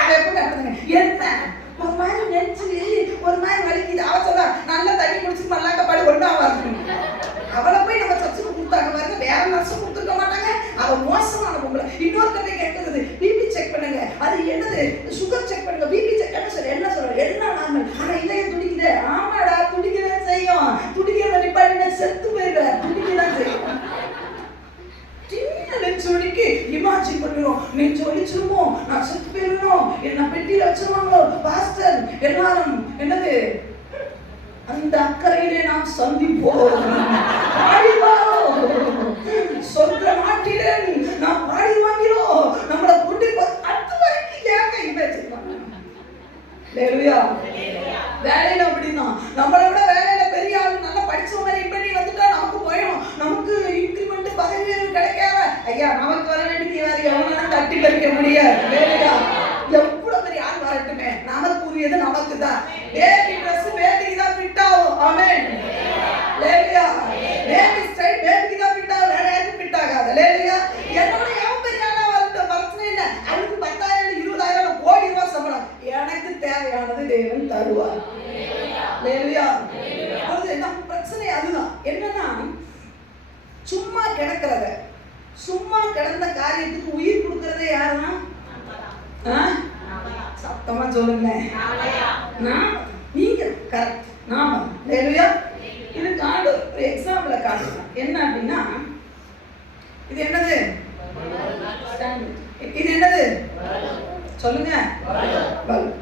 அவ எப்படி நடத்துங்க, என்ன ஒரு மாதிரி நெஞ்சு ஒரு மாதிரி வலிக்குது, அவ சொல்ல நல்லா தண்ணி குடிச்சு மல்லாக்க பாடு ஒன்றா வரணும். அவளை போய் நம்ம சர்ச்சுக்கு கொடுத்தாங்க பாருங்க, வேற நர்ஸும் கொடுத்துருக்க மாட்டாங்க. அவ மோசமான பொம்பளை. இன்னொருத்தனை கேட்கறது, பிபி செக் பண்ணுங்க, அது என்னது சுகர் செக் பண்ணுங்க, பிபி செக் என்ன சொல்ற என்ன நார்மல், ஆனா இதயம் துடிக்குது. ஆமாடா, துடிக்கதான் செய்யும், துடிக்கிறத நிப்பாட்டினா செத்து போயிடுற, துடிக்கதான் செய்யும். சின்ன நெஞ்சு வலிக்கு இமாஜின் பண்ணுறோம், நெஞ்சு வலிச்சிருமோ, நான் செத்து போயிடணும், என்ன பெட்டியில் வச்சிருவாங்களோ, பாஸ்டர் எல்லாரும் என்னது அந்த அக்கறையிலே நாம் சந்திப்போம், சொல்ற மாட்டேன் நான் பாடி வாங்கிறோம், நம்மளை கொண்டு அடுத்த வரைக்கும் ஏங்க இமேஜின் பண்ண. வேலையில அப்படிதான், நம்மளை விட வேலையில பெரிய ஆளு நல்லா படிச்சவங்க இப்படி வந்துட்டா நமக்கு போயிடும், நமக்கு இன்கிரிமெண்ட் பதவி கிடைக்காத, ஐயா நமக்கு வர வேண்டிய வேற எவனாலும் தட்டி பறிக்க முடியாது. வேலையா எவ்வளவு பெரிய ஆள் வரட்டுமே, நமக்குரியது நமக்கு தான். பேபி ட்ரெஸ் பேபிக்கு தான் ஃபிட் ஆகும். ஆமென். லேலியா பேபி ஸ்டைல் பேபிக்கு தான் ஃபிட் ஆகும், வேற யாருக்கும் ஃபிட் ஆகாது. லேலியா என்னோட எவன் பெரிய ஆளா வரட்டும், பிரச்சனை இல்லை, அவனுக்கு 10,000 20,000 கோடி ரூபாய் சம்பளம், எனக்கு தேவையானது தேவன் தருவார். லேலியா அது நம்ம பிரச்சனை அதுதான். என்னன்னா சும்மா கிடக்கிறத, சும்மா கிடந்த காரியத்துக்கு உயிர் கொடுக்கறதே யாருன்னா, சத்தமா சொல்லுங்க, நீங்க கரெக்ட். நாம லேலுயா இதுக்கு ஆண்டு ஒரு எக்ஸாம்பிள காட்டலாம். என்ன அப்படின்னா, இது என்னது, இது என்னது சொல்லுங்க,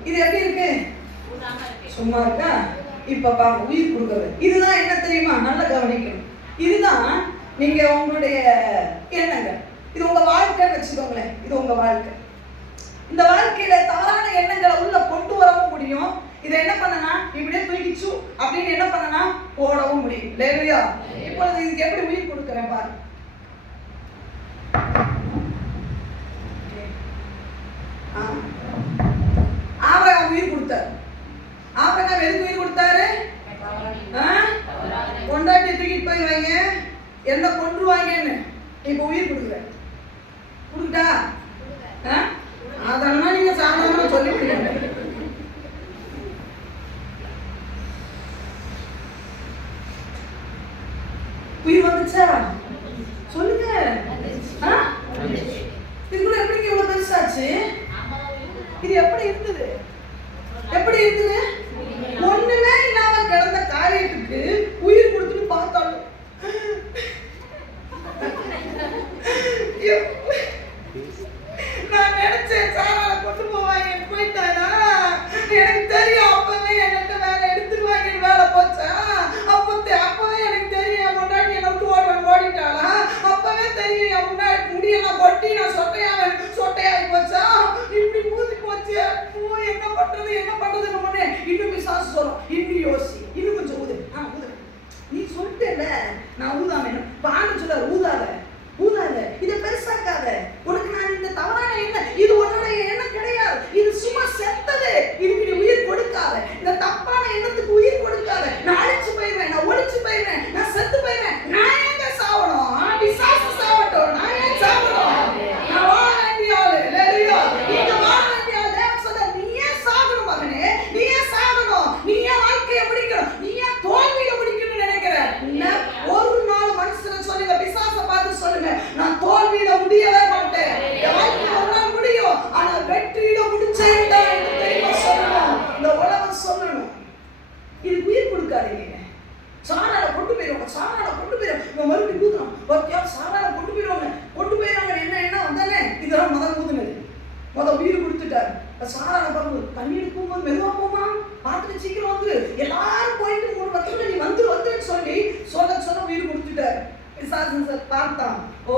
இது எப்படி இருக்கு, சும்மா இருக்கா. இப்ப பாருங்க, உயிர் கொடுக்கறது இதுதான் என்ன தெரியுமா, நல்லா கவனிக்கணும். இதுதான் நீங்க உங்களுடைய எண்ணங்கள், இது உங்க வாழ்க்கைன்னு வச்சுக்கோங்களேன், இது உங்க வாழ்க்கை. இந்த வாழ்க்கையில தவறான எண்ணங்களை உள்ள கொண்டு வரவும் முடியும். இதை என்ன பண்ணனா இப்படியே தூக்கிச்சு அப்படின்னு என்ன பண்ணனா போடவும் முடியும். லேலுயா இப்பொழுது இதுக்கு எப்படி உயிர் கொடுக்கிறேன் பாரு. ஆபிரகாம் உயிர் கொடுத்தார். ஆபிரகாம் எதுக்கு உயிர் கொடுத்தாரு, கொண்டாட்டி தூக்கிட்டு போயிடுவாங்க, என்ன கொன்றுவாங்கன்னு. இப்ப உயிர் கொடுக்குறேன், கொடுத்தா அதெல்லாம் நீங்க சாதாரணமா சொல்லிவிடுங்க. உயிர் வந்துச்சா சொல்லுங்க. இது கூட எப்படி இவ்வளவு பெருசாச்சு, இது எப்படி இருந்தது, எப்படி இருந்தது, ஒண்ணுமே இல்லாம கிடந்த காரியத்துக்கு உயிர் கொடுத்துட்டு பார்த்தாலும் நான் நினைச்சேன் சாரால கொண்டு போவாங்க, போயிட்டானா எனக்கு தெரியும், அப்பவே என்கிட்ட வேலை எடுத்துருவாங்கன்னு வேலை போச்சா, அப்பவே எனக்கு தெரியும் முன்னாடி என்ன விட்டு ஓடிட்டாளா, அப்பவே தெரியும் என் முன்னாடி முடியெல்லாம் கொட்டி நான் சொட்டையாகி போச்சா, இப்படி மூதி போச்சு, என்ன பண்றதுன்னு முன்னே இன்னும் பிசாசு சொல்லும், இன்னும் யோசி, இன்னும் கொஞ்சம் ஊது, ஊது, நீ சொல்லிட்டேல நான் ஊதாம, பாண்டு சொல்ல ஊதாத இதை பெருசாக்காத, உனக்கு நான் இந்த தவறான எண்ணம், இது உன்னுடைய எண்ணம் கிடையாது, இது சும்மா செத்தது, இதுக்கு நீ உயிர் கொடுக்காத, இந்த தப்பான எண்ணத்துக்கு உயிர் கொடுக்காத, நான் அழிச்சு போயிடுவேன், நான் ஒழிச்சு போயிடுவேன், நான் செத்து போயிடுவேன், நான் எங்க சாவணும், பிசாசு சாவட்டும், நான் ஏன் சாவணும், நான் வாழ வேண்டிய ஆளு. இல்லையா இங்க வாழ வேண்டிய ஆளு. தேவன் சொல்ல, நீ ஏன் சாகணும் மகனே, நீ ஏன் சாகணும், நீ ஏன் வாழ்க்கையை முடிக்கணும், நீ ஏன் தோல்வி ஊதுறான். பாத்தியா சாராள கொண்டு போயிடுவாங்க. கொண்டு போயிடுறாங்க. என்ன வந்தானே இதெல்லாம் முதல் ஊதுனது. உயிர் கொடுத்துட்டாரு. சாராள பாருங்க தண்ணி எடுக்கும்போது மெதுவா போமா, பார்த்துட்டு சீக்கிரம் வந்து எல்லாரும் போயிட்டு 3 வருஷத்துல நீ வந்துருன்னு சொல்ல உயிர் கொடுத்துட்டாரு. பிசாசு பார்த்தான். ஓ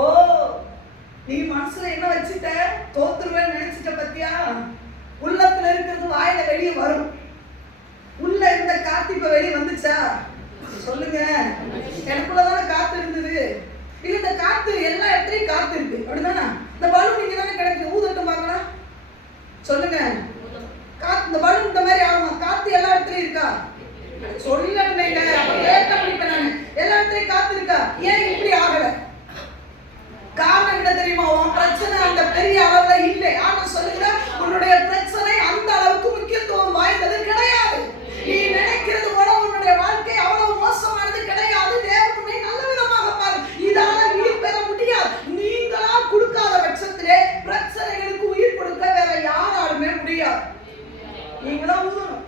நீ மனசுல என்ன வச்சுட்ட, தோத்துருவேன்னு நினைச்சிட்ட பத்தியா? உள்ளத்துல இருக்கிறது வாயில வெளியே வரும். உள்ள இருந்த காத்து இப்ப வெளியே வந்துச்சா சொல்லுங்க? எனக்குள்ளதான காத்து இருந்தது. இல்ல இந்த காத்து எல்லா இடத்துலயும் காத்து இருக்கு அப்படிதானே? இந்த பலூன் இங்க தானே கிடைக்குது. ஊதட்டும் பார்க்கலாம் சொல்லுங்க. காத்து இந்த பலூன் இந்த மாதிரி ஆகுமா? காத்து எல்லா இடத்துலயும் இருக்கா? சொல்லல எல்லா இடத்துலயும் காத்து இருக்கா? ஏன் இப்படி ஆகல? காரணம் என்ன தெரியுமா? உன் பிரச்சனை அந்த பெரிய அளவுல இல்லை. ஆனா சொல்லுங்க உன்னுடைய பிரச்சனை அந்த அளவுக்கு முக்கியத்துவம் வாய்ந்தது கிடையாது. நீ நினைக்கிறது போல உன்னுடைய வாழ்க்கை அவ்வளவு மோசமானது கிடையாது. தேவனை நல்ல விதமாக பாரு. இதால உயிர் பெற முடியாது. நீங்களா கொடுக்காத பட்சத்திலே பிரச்சனைகளுக்கு உயிர் கொடுக்க வேற யாராலுமே முடியாது. நீங்களா ஊதணும்.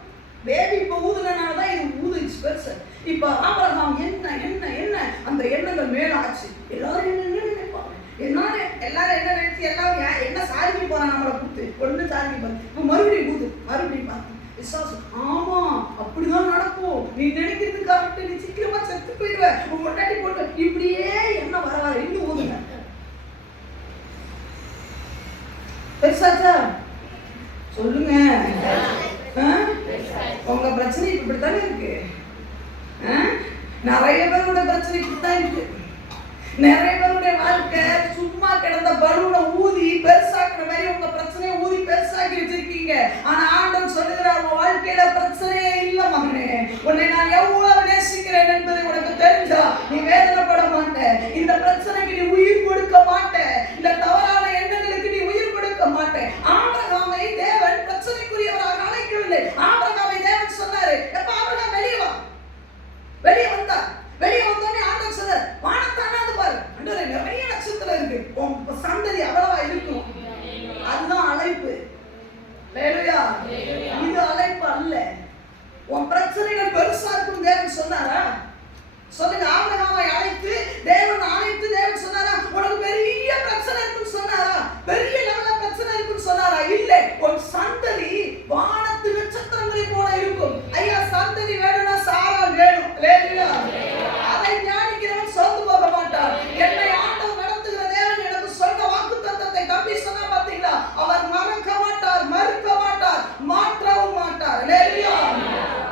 பேபி இப்ப ஊதுனாலதான் இது ஊதுச்சு பெருசு. இப்ப ஆபிரகாம் என்ன அந்த எண்ணங்கள் மேல ஆச்சு. எல்லாரும் என்ன நினைப்பாங்க? எல்லாரும் என்ன நினைச்சு எல்லாரும் என்ன சாதிக்க போறான் நம்மளை கூத்து ஒண்ணு சாதிக்க போற. இப்ப மறுபடியும் ஊது, மறுபடியும் பார்த்து விசுவாசம். ஆமா அப்படிதான் நடக்கும். நீ நினைக்கிறது கரெக்ட். நீ சீக்கிரமா செத்து போயிடுவ. உன் முன்னாடி போட்டு இப்படியே என்ன வர இன்னும் ஊதுங்க. பெருசாச்சா சொல்லுங்க. உங்க பிரச்சனை இப்படித்தானே இருக்கு. நிறைய பேரோட பிரச்சனை இப்படித்தான் இருக்கு. நிறைய பேருடைய வாழ்க்கை சும்மா கிடந்த பலூனை ஊதி பெருசாக்குற மாதிரி உங்க பிரச்சனையை ஊதி பெருசாக்கி வச்சிருக்கீங்க. ஆனா ஆண்டவன் சொல்லுகிறார், உங்க வாழ்க்கையில பிரச்சனையே இல்ல மகனே. உன்னை நான் எவ்வளவு நேசிக்கிறேன் என்பதை உனக்கு தெரிஞ்சா நீ வேதனைப்பட மாட்ட. இந்த பிரச்சனைக்கு நீ உயிர் கொடுக்க மாட்ட. இந்த தவறான எண்ணங்களுக்கு நீ உயிர் கொடுக்க மாட்ட. ஆபிரகாமை தேவன் பிரச்சனைக்குரியவராக அழைக்கவில்லை. ஆபிரகாமை தேவன் சொன்னாரு, எப்ப ஆபிரகாம் வெளியே வா. வெளியே வந்தார். வெளியே வந்தோடனே ஆண்டவர் சொன்னார், வானத்தானாது பாரு. ஆண்டவரே நிறைய நட்சத்திரம் இருக்கு. உன் சந்ததி அவ்வளவா இருக்கும். அதுதான் அழைப்பு. ஹல்லேலூயா. இது அழைப்பு அல்ல. உன் பிரச்சனைகள் பெருசா இருக்கும் தேவன் சொன்னாரா? சொல்லுங்க. ஆபிரகாமை அழைத்து தேவன் சொன்னாரா உனக்கு பெரிய பிரச்சனை இருக்குன்னு சொன்னாரா? பெரிய லெவல்ல பிரச்சனை இருக்குன்னு சொன்னாரா? இல்லை. உன் சந்ததி வானத்து நட்சத்திரங்களை போல இருக்கும். ஐயா சந்ததி வேணும்னா சாரால் வேணும். ஹல்லேலூயா. அதை ஞானிக்கிறவன் சோர்ந்து போக மாட்டார். என்னை ஆண்டவர் நடத்துகிற தேவன் எனக்கு சொன்ன வாக்குத்தத்தத்தை தம்பி சொன்னா பாத்தீங்களா? அவர் மறக்க மாட்டார், மறுக்க மாட்டார், மாற்றவும் மாட்டார். ஹல்லேலூயா.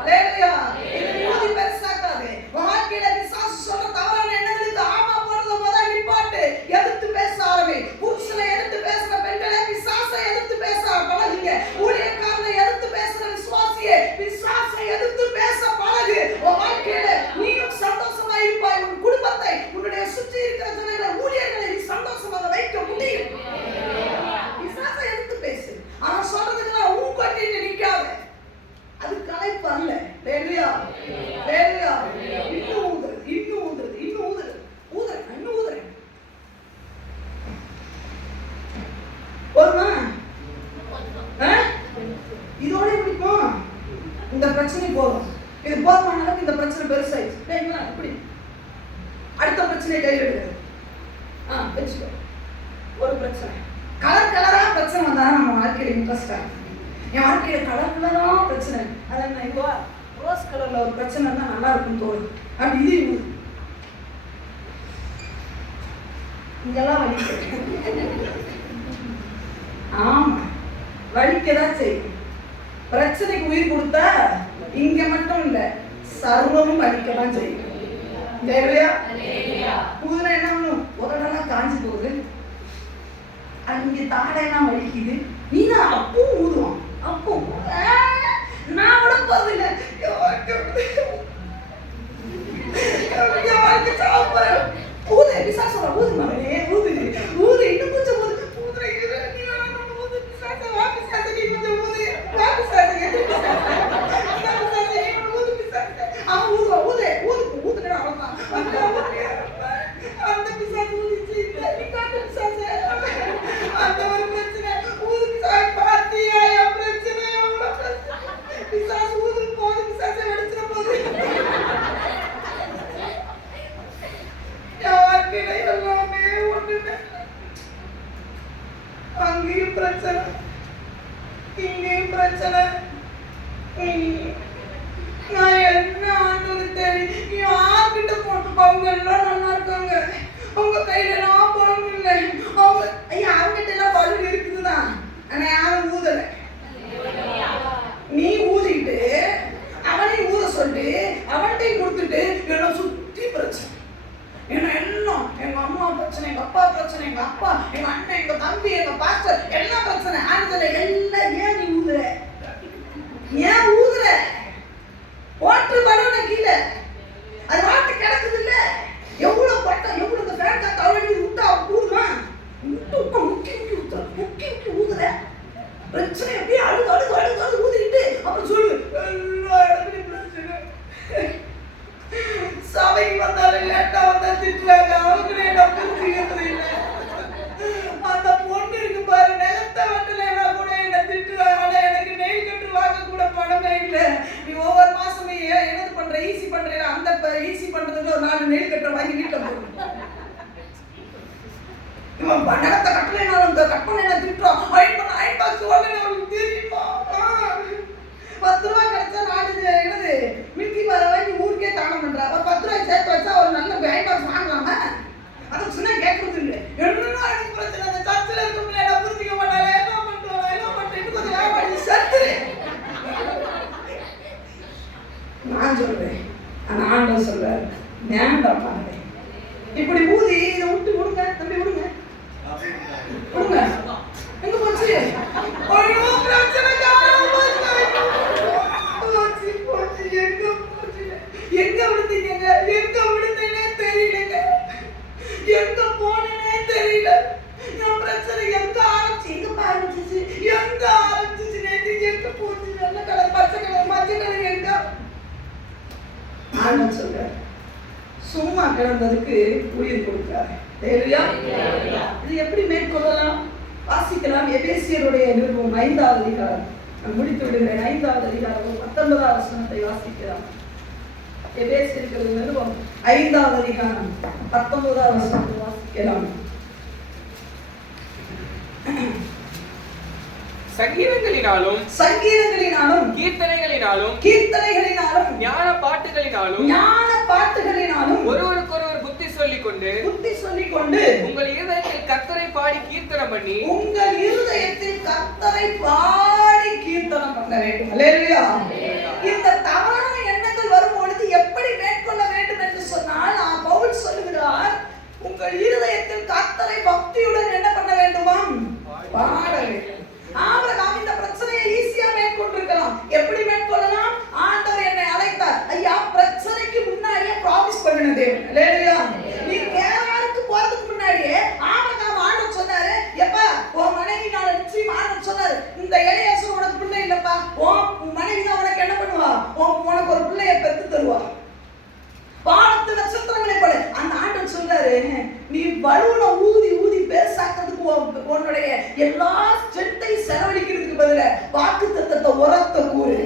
ஹல்லேலூயா. இது ஊதி பெருசாக்காதே. வாழ்க்கையில விசுவாசி சொல்ற தவறான எண்ணங்களுக்கு ஆமா போடுறத முதல்ல நிப்பாட்டு. எதிர்த்து பேச ஆரம்பி. புருஷனை எதிர்த்து பேசுற பெண்களை விசுவாசை எதிர்த்து பேச பழகுங்க. ஊழியக்காரனை எதிர்த்து பேசுற விசுவாசியை விசுவாசை எதிர்த்து பேச பழகு. உன் வாழ்க்கையில நீயும் சந்தோஷமா இருப்பாய். உன் குடும்பத்தை உன்னுடைய சுற்றி இருக்கிற ஜனங்களை ஊழியர்களை நீ சந்தோஷமாக வைக்க முடியும். விசுவாசை எதிர்த்து பேசு. ஆனா சொல்றதுக்கெல்லாம் ஊ கட்டிட்டு நிக்காத. அது கலைப்பு அல்ல. ஹல்லேலூயா. ஹல்லேலூயா. இன்னும் ஊதுறேன். போதுமா? இதோட பிடிக்கும். இந்த பிரச்சனை போதும். இது போதுமான அளவுக்கு இந்த பிரச்சனை பெருசாயிடுச்சு. இப்படி அடுத்த பிரச்சனை கையில் எடுக்கிறது. வச்சுக்கோ. ஒரு பிரச்சனை கலரா பிரச்சனை வந்தா நம்ம வாழ்க்கையில இன்ட்ரெஸ்டா. என் வாழ்க்கையில கலரா பிரச்சனை. அதான் இப்போ ரோஸ் கலர்ல ஒரு பிரச்சனை தான் நல்லா இருக்கும் தோணும். அப்படி இது இங்கெல்லாம் வலிக்க. ஆமா வலிக்கதான் செய்யும். பிரச்சனைக்கு உயிர் கொடுத்தா இங்க மட்டும் இல்ல சர்வமும் வலிக்கதான் செய்யும். ஊதுனா என்ன பண்ணும்? உதடெல்லாம் காஞ்சி போகுது. அங்க தாடையெல்லாம் வலிக்குது. நீதான் அப்பவும் ஊதுவான். அப்போ நான் விட போதில்லை. ஊது பிசா சொல்ற ஊது மகனே ஊது இன்னும் கொஞ்சம் ஊது. வாழ்க்கையில எல்லாமே ஒண்ணுமே. அங்கேயும் பிரச்சனை, இங்கேயும் பிரச்சனை. நான் என்ன ஆண்டவருக்கு தெரியும். யார்கிட்ட போட்டு அவங்க எல்லாம் நல்லா இருக்காங்க, அவங்க கையில எல்லாம் பலன் இல்லை. அவங்க அவங்ககிட்ட எல்லாம் பலன் இருக்குதுதான், ஆனா யாரும் ஊதலை. நீ ஊதிட்டு அவனையும் ஊத சொல்லி அவன்கிட்டையும் கொடுத்துட்டு எல்லாம் சுத்தி பிரச்சனை. ஏன்னா எல்லாம் எங்க அம்மா பிரச்சனை, எங்க அப்பா பிரச்சனை, எங்க அப்பா, எங்க அண்ணன், எங்க தம்பி, எங்க பாஸ்டர் எல்லாம் பிரச்சனை. ஆனதுல எல்லாம் ஏன் நீ ஊதுற? ஏன் ஊதுற? ஓட்டு படம் கீழே அது வாட்டு கிடக்குது இல்ல. எவ்வளவு பட்டம், எவ்வளவு இந்த ஃபேன் காத்து அவளி விட்டா ஊதுமா? முக்கி முக்கி ஊத்துற, முக்கி ஊதுற. பிரச்சனை எப்படி அழுது அழுது அழுது அழுது ஊதிட்டு அப்புறம் சொல்லு எல்லா இடத்துலையும் பிரச்சனை. சபைக்கு வந்தாலும் லேட்டா வந்தா திட்டுறாங்க, அவங்களே என்ன புரிஞ்சுக்கிறது இல்லை. அந்த பொண்ணு இருக்கு பாரு, நிலத்தை வட்டலைன்னா கூட என்ன திட்டுறாங்க. ஆனா எனக்கு நெல் கட்டு வாங்க கூட பணமே இல்லை. நீ ஒவ்வொரு மாசமே என்னது பண்ற, ஈஸி பண்றேன், அந்த ஈஸி பண்றதுக்கு ஒரு 4 நெல் கட்டுற வாங்கி வீட்டில் போடுறேன். இவன் நிலத்தை கட்டலைனாலும் இந்த கட் பண்ண திட்டுறான். அயன் பண்ண அயன் பாக்ஸ் உடனே அவளுக்கு தெரியுமா? 10 ரூபா கிடைச்சா நாடு என்னது மில்கி பாரை வாங்கி ஊருக்கே தானம் பண்றா. ஒரு 10 ரூபாய் சேர்த்து வச்சா ஒரு நல்ல அயன் பாக்ஸ் வாங்கலாமா? அதுக்கு சொன்னா கேட்கறது இல்லை. என்ன எனக்கு பிரச்சனை, அந்த சர்ச்சில் இருக்க முடியாது, புரிஞ்சிக்க மாட்டாங்க. என்ன பண்றோம் என்ன பண்றேன் கொஞ்சம் வேலை சத்துரு. நான் சொல்றேன், ஆனா ஆண்டவர் சொல்றாரு ஞாபகமா இப்படி ஊதி இதை விட்டு விடுங்க தம்பி, விடுங்க விடுங்க. எங்க போச்சு? ஐயோ பிரச்சனை போச்சு. எங்க போச்சு? எங்க விடுத்தீங்க? எங்க விடுத்தேனே தெரியலங்க, எங்க போனேனே தெரியல. என் பிரச்சனை எங்க ஆரம்பிச்சிச்சு, எங்க ஆரம்பிச்சிச்சு, நேற்று எங்க போச்சு? நல்ல கலர், பச்சை கலர், மஞ்சள் கலர் எங்க? ஆண்டவர் சொல்றாரு சும்மா கிடந்ததுக்கு உயிர் கொடுக்கிறார். இது எப்படி மேற்கொள்ளலாம்? வாசிக்கலாம். எபேசியருடைய நிருபம் 5வது அதிகாரம். நான் முடித்து விடுகிறேன். 5வது அதிகாரம் 19வது வசனத்தை வாசிக்கலாம். எபேசியர் நிருபம் 5வது அதிகாரம் 19வது வசனத்தை வாசிக்கலாம். சங்கீதங்களினாலும் கீர்த்தனைகளினாலும் ஞான பாட்டுகளினாலும் ஒருவருக்கொருவர் புத்தி சொல்லிக் கொண்டு உங்கள் இருதயத்தில் கர்த்தரை பாடி கீர்த்தனம் பண்ணி பண்ண வேண்டும். அல்லேலூயா. இந்த தவறான எண்ணங்கள் வரும்பொழுது எப்படி மேற்கொள்ள வேண்டும் என்று சொன்னால் பவுல் சொல்லுகிறார், உங்கள் இருதயத்தில் கர்த்தரை பக்தியுடன் என்ன பண்ண வேண்டுமாம்? பாட வேண்டும். ஆபிரகாம் இந்த பிரச்சனையை ஈஸியா மேற்கொண்டிருக்கலாம். எப்படி மேற்கொள்ளலாம்? ஆண்டவர் என்னை அழைத்தார். ஐயா, பிரச்சனைக்கு முன்னாடியே ப்ராமிஸ் பண்ணின தேவன். அல்லேலூயா. நீ கேராருக்கு போறதுக்கு முன்னாடியே ஆபிரகாம் ஆண்டவர் சொன்னாரு, எப்பா உன் மனைவி நாளை நிச்சயம் ஆண்டவர் சொன்னாரு, இந்த எலியாசர் உனக்கு பிள்ளை இல்லப்பா, உன் மனைவி தான் உனக்கு என்ன பண்ணுவா? உனக்கு ஒரு பிள்ளையை பெற்று தருவா. வானத்து நட்சத்திரங்களை போல. அந்த ஆண்டவர் சொல்றாரு, நீ பலூனை ஊதி ஊதி பேசாக்கிறதுக்கு உன்னுடைய எல்லா ஸ்ட்ரென்த்தையும் செலவழிக்கிறதுக்கு பதிலா வாக்குத்தத்தத்தை உரத்த கூறு.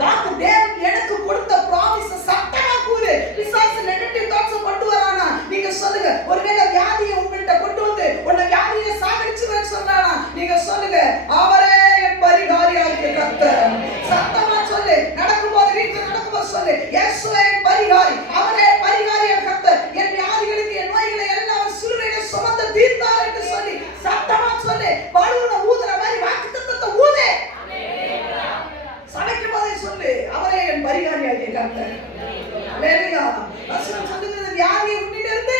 வாக்கு தேவன் எனக்கு கொடுத்த ப்ராமிஸை சத்தமா கூறு. பிசாசு நெகட்டிவ் தாட்ஸ் கொண்டு வரானா? நீங்க சொல்லுங்க. ஒருவேளை வியாதியை உங்கள்கிட்ட கொண்டு வந்து உன்னை வியாதியை சாகடிச்சுவேன்னு சொல்றானா? நீங்க சொல்லுங்க, அவரே என் பரிகாரியாகிய கர்த்தர். சத்தமா சொல்லு. நடக்கும்போது வீட்டுல நடக்கும்போது சொல்லு, இயேசுவே என் பரிகாரி, அவரே பரிகாரியாகிய கர்த்தர். என் வியாதிகளுக்கு என் நோய்களை எல்லாம் சிலுவையிலே சுமந்து தீர்த்தார் என்று சொல்லி சத்தமா சொல்லு. பலூனை ஊதுற மாதிரி வாக்குத்தத்தத்தை ஊது. சமைக்கும் போதே சொல்லு, அவரே என் பரிகாரியாகிய கர்த்தர். அல்லேலூயா. வசனம் சொல்லுகிறது, வியாதியை முன்னிட்டு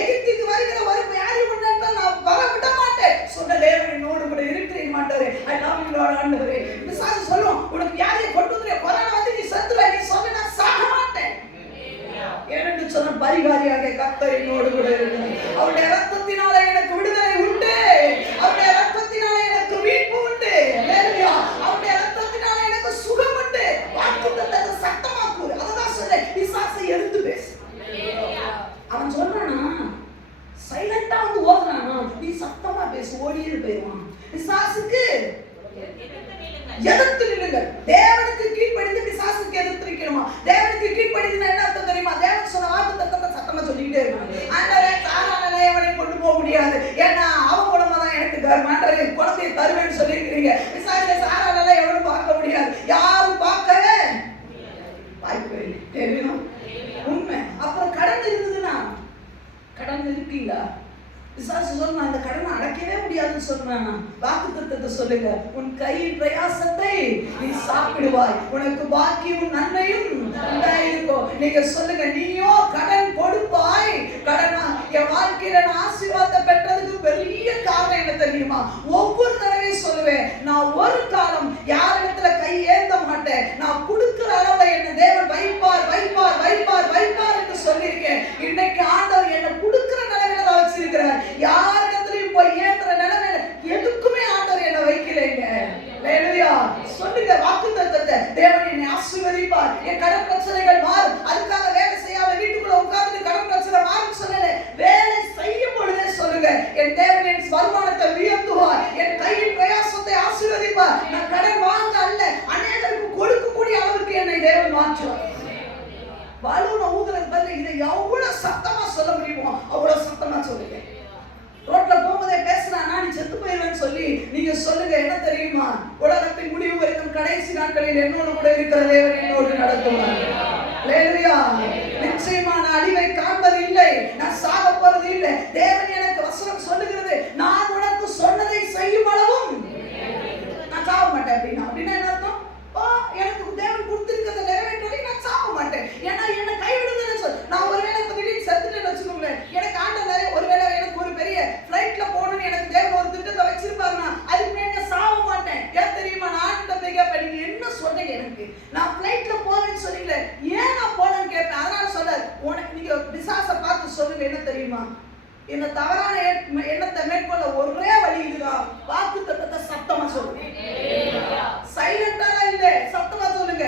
எகிப்துக்கு வருகிற ஒரு வியாதி முன்னிட்டு நான் வர விட மாட்டேன் சொன்ன தேவன் என்னோடு கூட இருக்கிறேன் மாட்டாரு. ஐ லவ் யூ லார்ட் ஆண்டவரே. பிசாசு சொல்லும், உனக்கு வியாதியை கொண்டு வந்து கொரோனா வந்து நீ செத்துற, நீ சொல்ல நான் சாக மாட்டேன். ஏனென்று சொன்ன பரிகாரியாக கர்த்தர் என்னோடு கூட இருக்கிறார். அவருடைய ரத்தத்தினாலே எனக்கு விடுதலை உண்டு, அவருடைய ரத்தத்தினாலே எனக்கு மீட்பு உண்டு. அல்லேலூயா. அவருடைய ரத்தத்தினாலே எனக்கு சுகம் உண்டு. வாக்குத்தத்தத்தை சத்தமா கூறு. அததான் சொல்ல, பிசாசை எடுத்து பேசு. அவன் சொல்றானா, சைலண்டா வந்து ஓதுறானா, நீ சத்தமா பேசு, ஓடியே போயிடுவான். பிசாசுக்கு எதிர்த்து நில்லுங்கள். தேவனுக்கு கீழ்ப்படிந்து பிசாசுக்கு எதிர்த்து நிக்கணுமா? தேவனுக்கு கீழ்ப்படிந்துனா என்ன அர்த்தம் தெரியுமா? தேவன் சொன்ன வாக்குத்தத்தத்தை சத்தமா சொல்லிக்கிட்டே ஆண்டவரே சாரானே அவனை கொண்டு போக முடியாது, ஏன்னா அவன் மூலமா தான் எனக்கு ஆண்டவரே குழந்தையை தருவேன்னு சொல்லியிருக்கிறீங்க. விசாரிச்ச சாரானே எவனும் பார்க்க முடியாது, யாரும் பார்க்கவே வாய்ப்பே இல்லை. தெரியும் உண்மை. அப்புறம் கடன் இருந்ததுன்னா, கடன் இருக்கீங்களா? விசாரிச்சு சொன்னா இந்த கடனை அடைக்கவே முடியாதுன்னு சொன்னானா, வாக்குத்தத்தத்தை சொல்லுங்க. உன் கையின் பிரயாசத்தை நீ சாப்பிடுவாய், உனக்கு பாக்கியும் நன்மையும் உண்டாயிருக்கும். நீங்க சொல்லுங்க, நீயோ கடன் கொடுப்பாய். கடனா என் வாழ்க்கையில நான் ஆசீர்வாதத்தை பெற்றதுக்கு பெரிய காரணம் என்ன தெரியுமா? ஒவ்வொரு தடவையும் சொல்லுவேன், நான் ஒரு காலம் யாரிடத்துல கை ஏந்த மாட்டேன். நான் கொடுக்கிற அளவுல என்ன தேவன் வைப்பார் வைப்பார் வைப்பார் வைப்பார் என்று சொல்லியிருக்கேன். இன்னைக்கு ஆண்டவர் என்ன கொடுக்கிற நிலைமையில தான் வச்சிருக்கிறார். யாரிடத்திலையும் போய் ஏத்துற நிலைமையில எதுக்குமே ஆண்டவர் என்ன வைக்கலைங்க. ஹல்லேலூயா. சொல்லுங்க வாக்குத்தத்தத்தை. தேவன் என்னை ஆசீர்வதிப்பார், என் கடன் பிரச்சனைகள் மாறும். அதுக்காக வேலை செய்யாம வீட்டுக்குள்ள உட்கார்ந்து கடன் பிரச்சனை மாறும் சொல்லல, வேலை செய்யும் பொழுதே சொல்லுங்க, என் தேவன் என் வருமானத்தை உயர்த்துவார், என் கையின் பிரயாசத்தை ஆசீர்வதிப்பார். நான் கடன் வாங்க அல்ல, அநேகருக்கு கொடுக்கக்கூடிய அளவுக்கு என்னை தேவன் மாற்றுவார். பலூனை ஊதுறது பதில் இதை எவ்வளவு சத்தமா சொல்ல முடியுமோ அவ்வளவு சத்தமா சொல்லுங்க. ரோட்ல போகும்போதே பேசுறானா நீ செத்து போயிருவேன்னு சொல்லி நீங்க சொல்லுங்க, என்ன தெரியுமா? உலகத்தின் முடிவு வரைக்கும் கடைசி நாட்களில் என்னோடு கூட இருக்கிற தேவன் என்னோடு நடத்துவார். ஹல்லேலூயா. நிச்சயமா நான் அழிவை காண்பது இல்லை, நான் சாக போறது இல்லை. தேவன் எனக்கு வசனம் சொல்லுகிறது, நான் உனக்கு சொன்னதை செய்யும் அளவும் நான் சாக மாட்டேன். அப்படின்னா என்ன அர்த்தம்? எனக்கு தேவன் கொடுத்திருக்கிறத நிறைவேற்றி நான் சாக மாட்டேன், ஏன்னா என்ன கைவிடுதுன்னு சொல்லு. நான் ஒருவேளை இப்ப திடீர்னு செத்துட்டேன்னு வச்சுக்கோங்களேன், எனக்கு ஆண்டவர் ஒருவேளை எனக்கு ஒரு பெரிய ஃபிளைட்ல போகணும்னு எனக்கு தேவன் ஒரு திட்டத்தை வச்சிருப்பாருன்னா அதுக்கு மேல சாக மாட்டேன். ஏன் தெரியுமா? நான் ஆண்ட போய் கேட்பேன், நீங்க என்ன சொன்னீங்க எனக்கு, நான் ஃபிளைட்ல போறேன்னு சொன்னீங்களே, ஏன் நான் போனேன்னு கேட்பேன். அதனால சொல்ல உனக்கு நீங்க பிசாசை பார்த்து சொல்லுங்க, என்ன தெரியுமா? இந்த தவறான எண்ணத்தை மேற்கொள்ள ஒரே வழி இதுதான், வாக்குத்தத்தத்தை சத்தமா சொல்லுங்க. சைலண்டா இல்ல, சத்தமா சொல்லுங்க.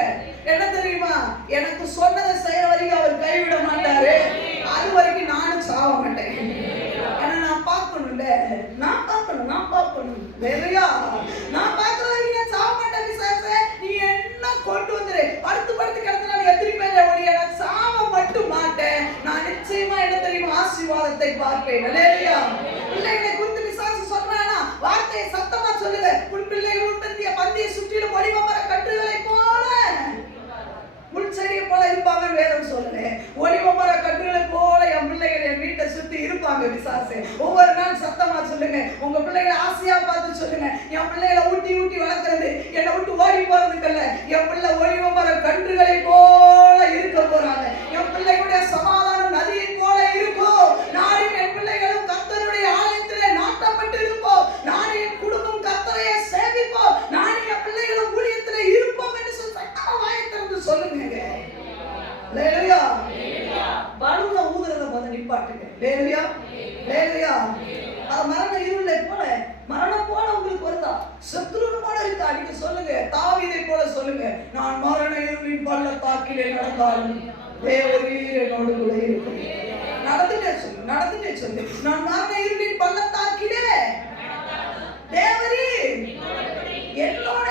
என்ன தெரியுமா? எனக்கு சொன்னதை செய்யற வரைக்கும் அவர் கைவிட மாட்டாரு, அது வரைக்கும் நானும் சாக மாட்டேன். ஏன்னா நான் பார்க்கணும்ல, நான் பார்க்கணும் வேலையா, நான் பார்க்கற வரைக்கும் நான் சாக மாட்டேன். விசாரிச்ச நீ என்ன கொண்டு வந்துரு, படுத்து கிடந்தா எத்திரி பேர ஒழிய நான் சாக மட்டும் மாட்டேன். நான் நிச்சயமா என்ன தெரியுமா? ஆசீர்வாதத்தை பார்ப்பேன். ஹல்லேலூயா. பிள்ளைகளை குறித்து விசாரிச்சு சொல்றானா, வார்த்தையை சத்தமா சொல்லுங்க. உன் பிள்ளைகள் உற்பத்திய பந்தியை சுற்றிலும் ஒளிவ மர கன்றுகளை போல முள்செடியை போல இருப்பாங்க வேதம் சொல்லுங்க. ஒளிவ மர கன்றுகளை போல என் பிள்ளைகள் என் வீட்டை சுத்தி இருப்பாங்க. விசாசு ஒவ்வொரு நாள் சத்தமா சொல்லுங்க. உங்க பிள்ளைகளை ஆசையா பார்த்து சொல்லுங்க, என் பிள்ளைகளை ஊட்டி வளர்க்கறது என்னை விட்டு ஓடி போறதுக்கல்ல, என் பிள்ளை ஒளிவ மர கன்றுகளை போல இருக்க போறாங்க. என் பிள்ளைகளுடைய சமாதானம் நதியை போல இருக்கும். நானும் என் பிள்ளைகளும் கர்த்தருடைய ஆலயத்திலே நாட்டப்பட்டு இருப்போம். நானும் என் குடும்பம் கர்த்தரையே சேவிப்போம். நானும் என் பிள்ளைகளும் ஊழியத்திலே இருப்போம் என்று சொல்லி வாயத்திலிருந்து சொல்லுங்க. ஹல்லேலூயா. பலூனை ஊதுறத முதல்ல நிப்பாட்டுங்க. ஹல்லேலூயா. ஹல்லேலூயா. அது மரண இருளை போல, மரணம் போல உங்களுக்கு வருதா? சத்ருன்னு போல இருக்கா? நீங்க சொல்லுங்க, தாவீதை போல சொல்லுங்க, நான் மரண இருளின் பள்ளத்தாக்கிலே நடந்தாலும் தேவரீர் என்னோடு கூட இருக்கும். நடந்துட்டே சொல்லு, நான் மரண இருளின் பள்ளத்தாக்கிலே தேவரீர் என்னோட.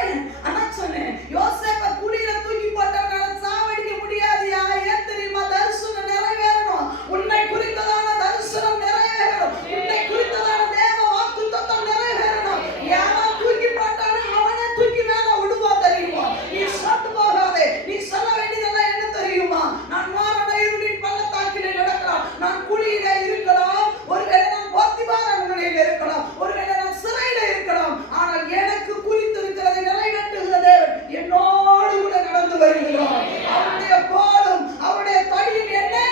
ஆனா சொன்னேன், யோசேப்பை குழியில தூக்கி போட்டவனால சாவடிக்க முடியாதுயா. ஏன் தெரியுமா? தரிசனம் நிறைவேறணும். உன்னை குறித்ததான தரிசனம் நிறைவேறணும். உன்னை குறித்ததான தேவ வாக்குத்தத்தம் நிறைவேறணும். யாரும் தூக்கி போட்டானோ அவனே தூக்கி மேல விடுவா தெரியுமா? நீ சத்து போகாதே. நீ சொல்ல வேண்டியதெல்லாம் என்ன தெரியுமா? நான் மரண இருளின் பள்ளத்தாக்கிலே நடக்கலாம், நான் குழியில இருக்கலாம், ஒருவேளை நான் போத்திபாரன் நிலையில இருக்கலாம், ஒருவேளை நான் சிறையில இருக்கலாம். ஆனால் எனக்கு குறித்திருக்கிறதை நிறைவேற்றுகிற தேவன் என்னோடு கூட நடந்து வருகிறார். அவருடைய கோலும் அவருடைய தடியும் என்னை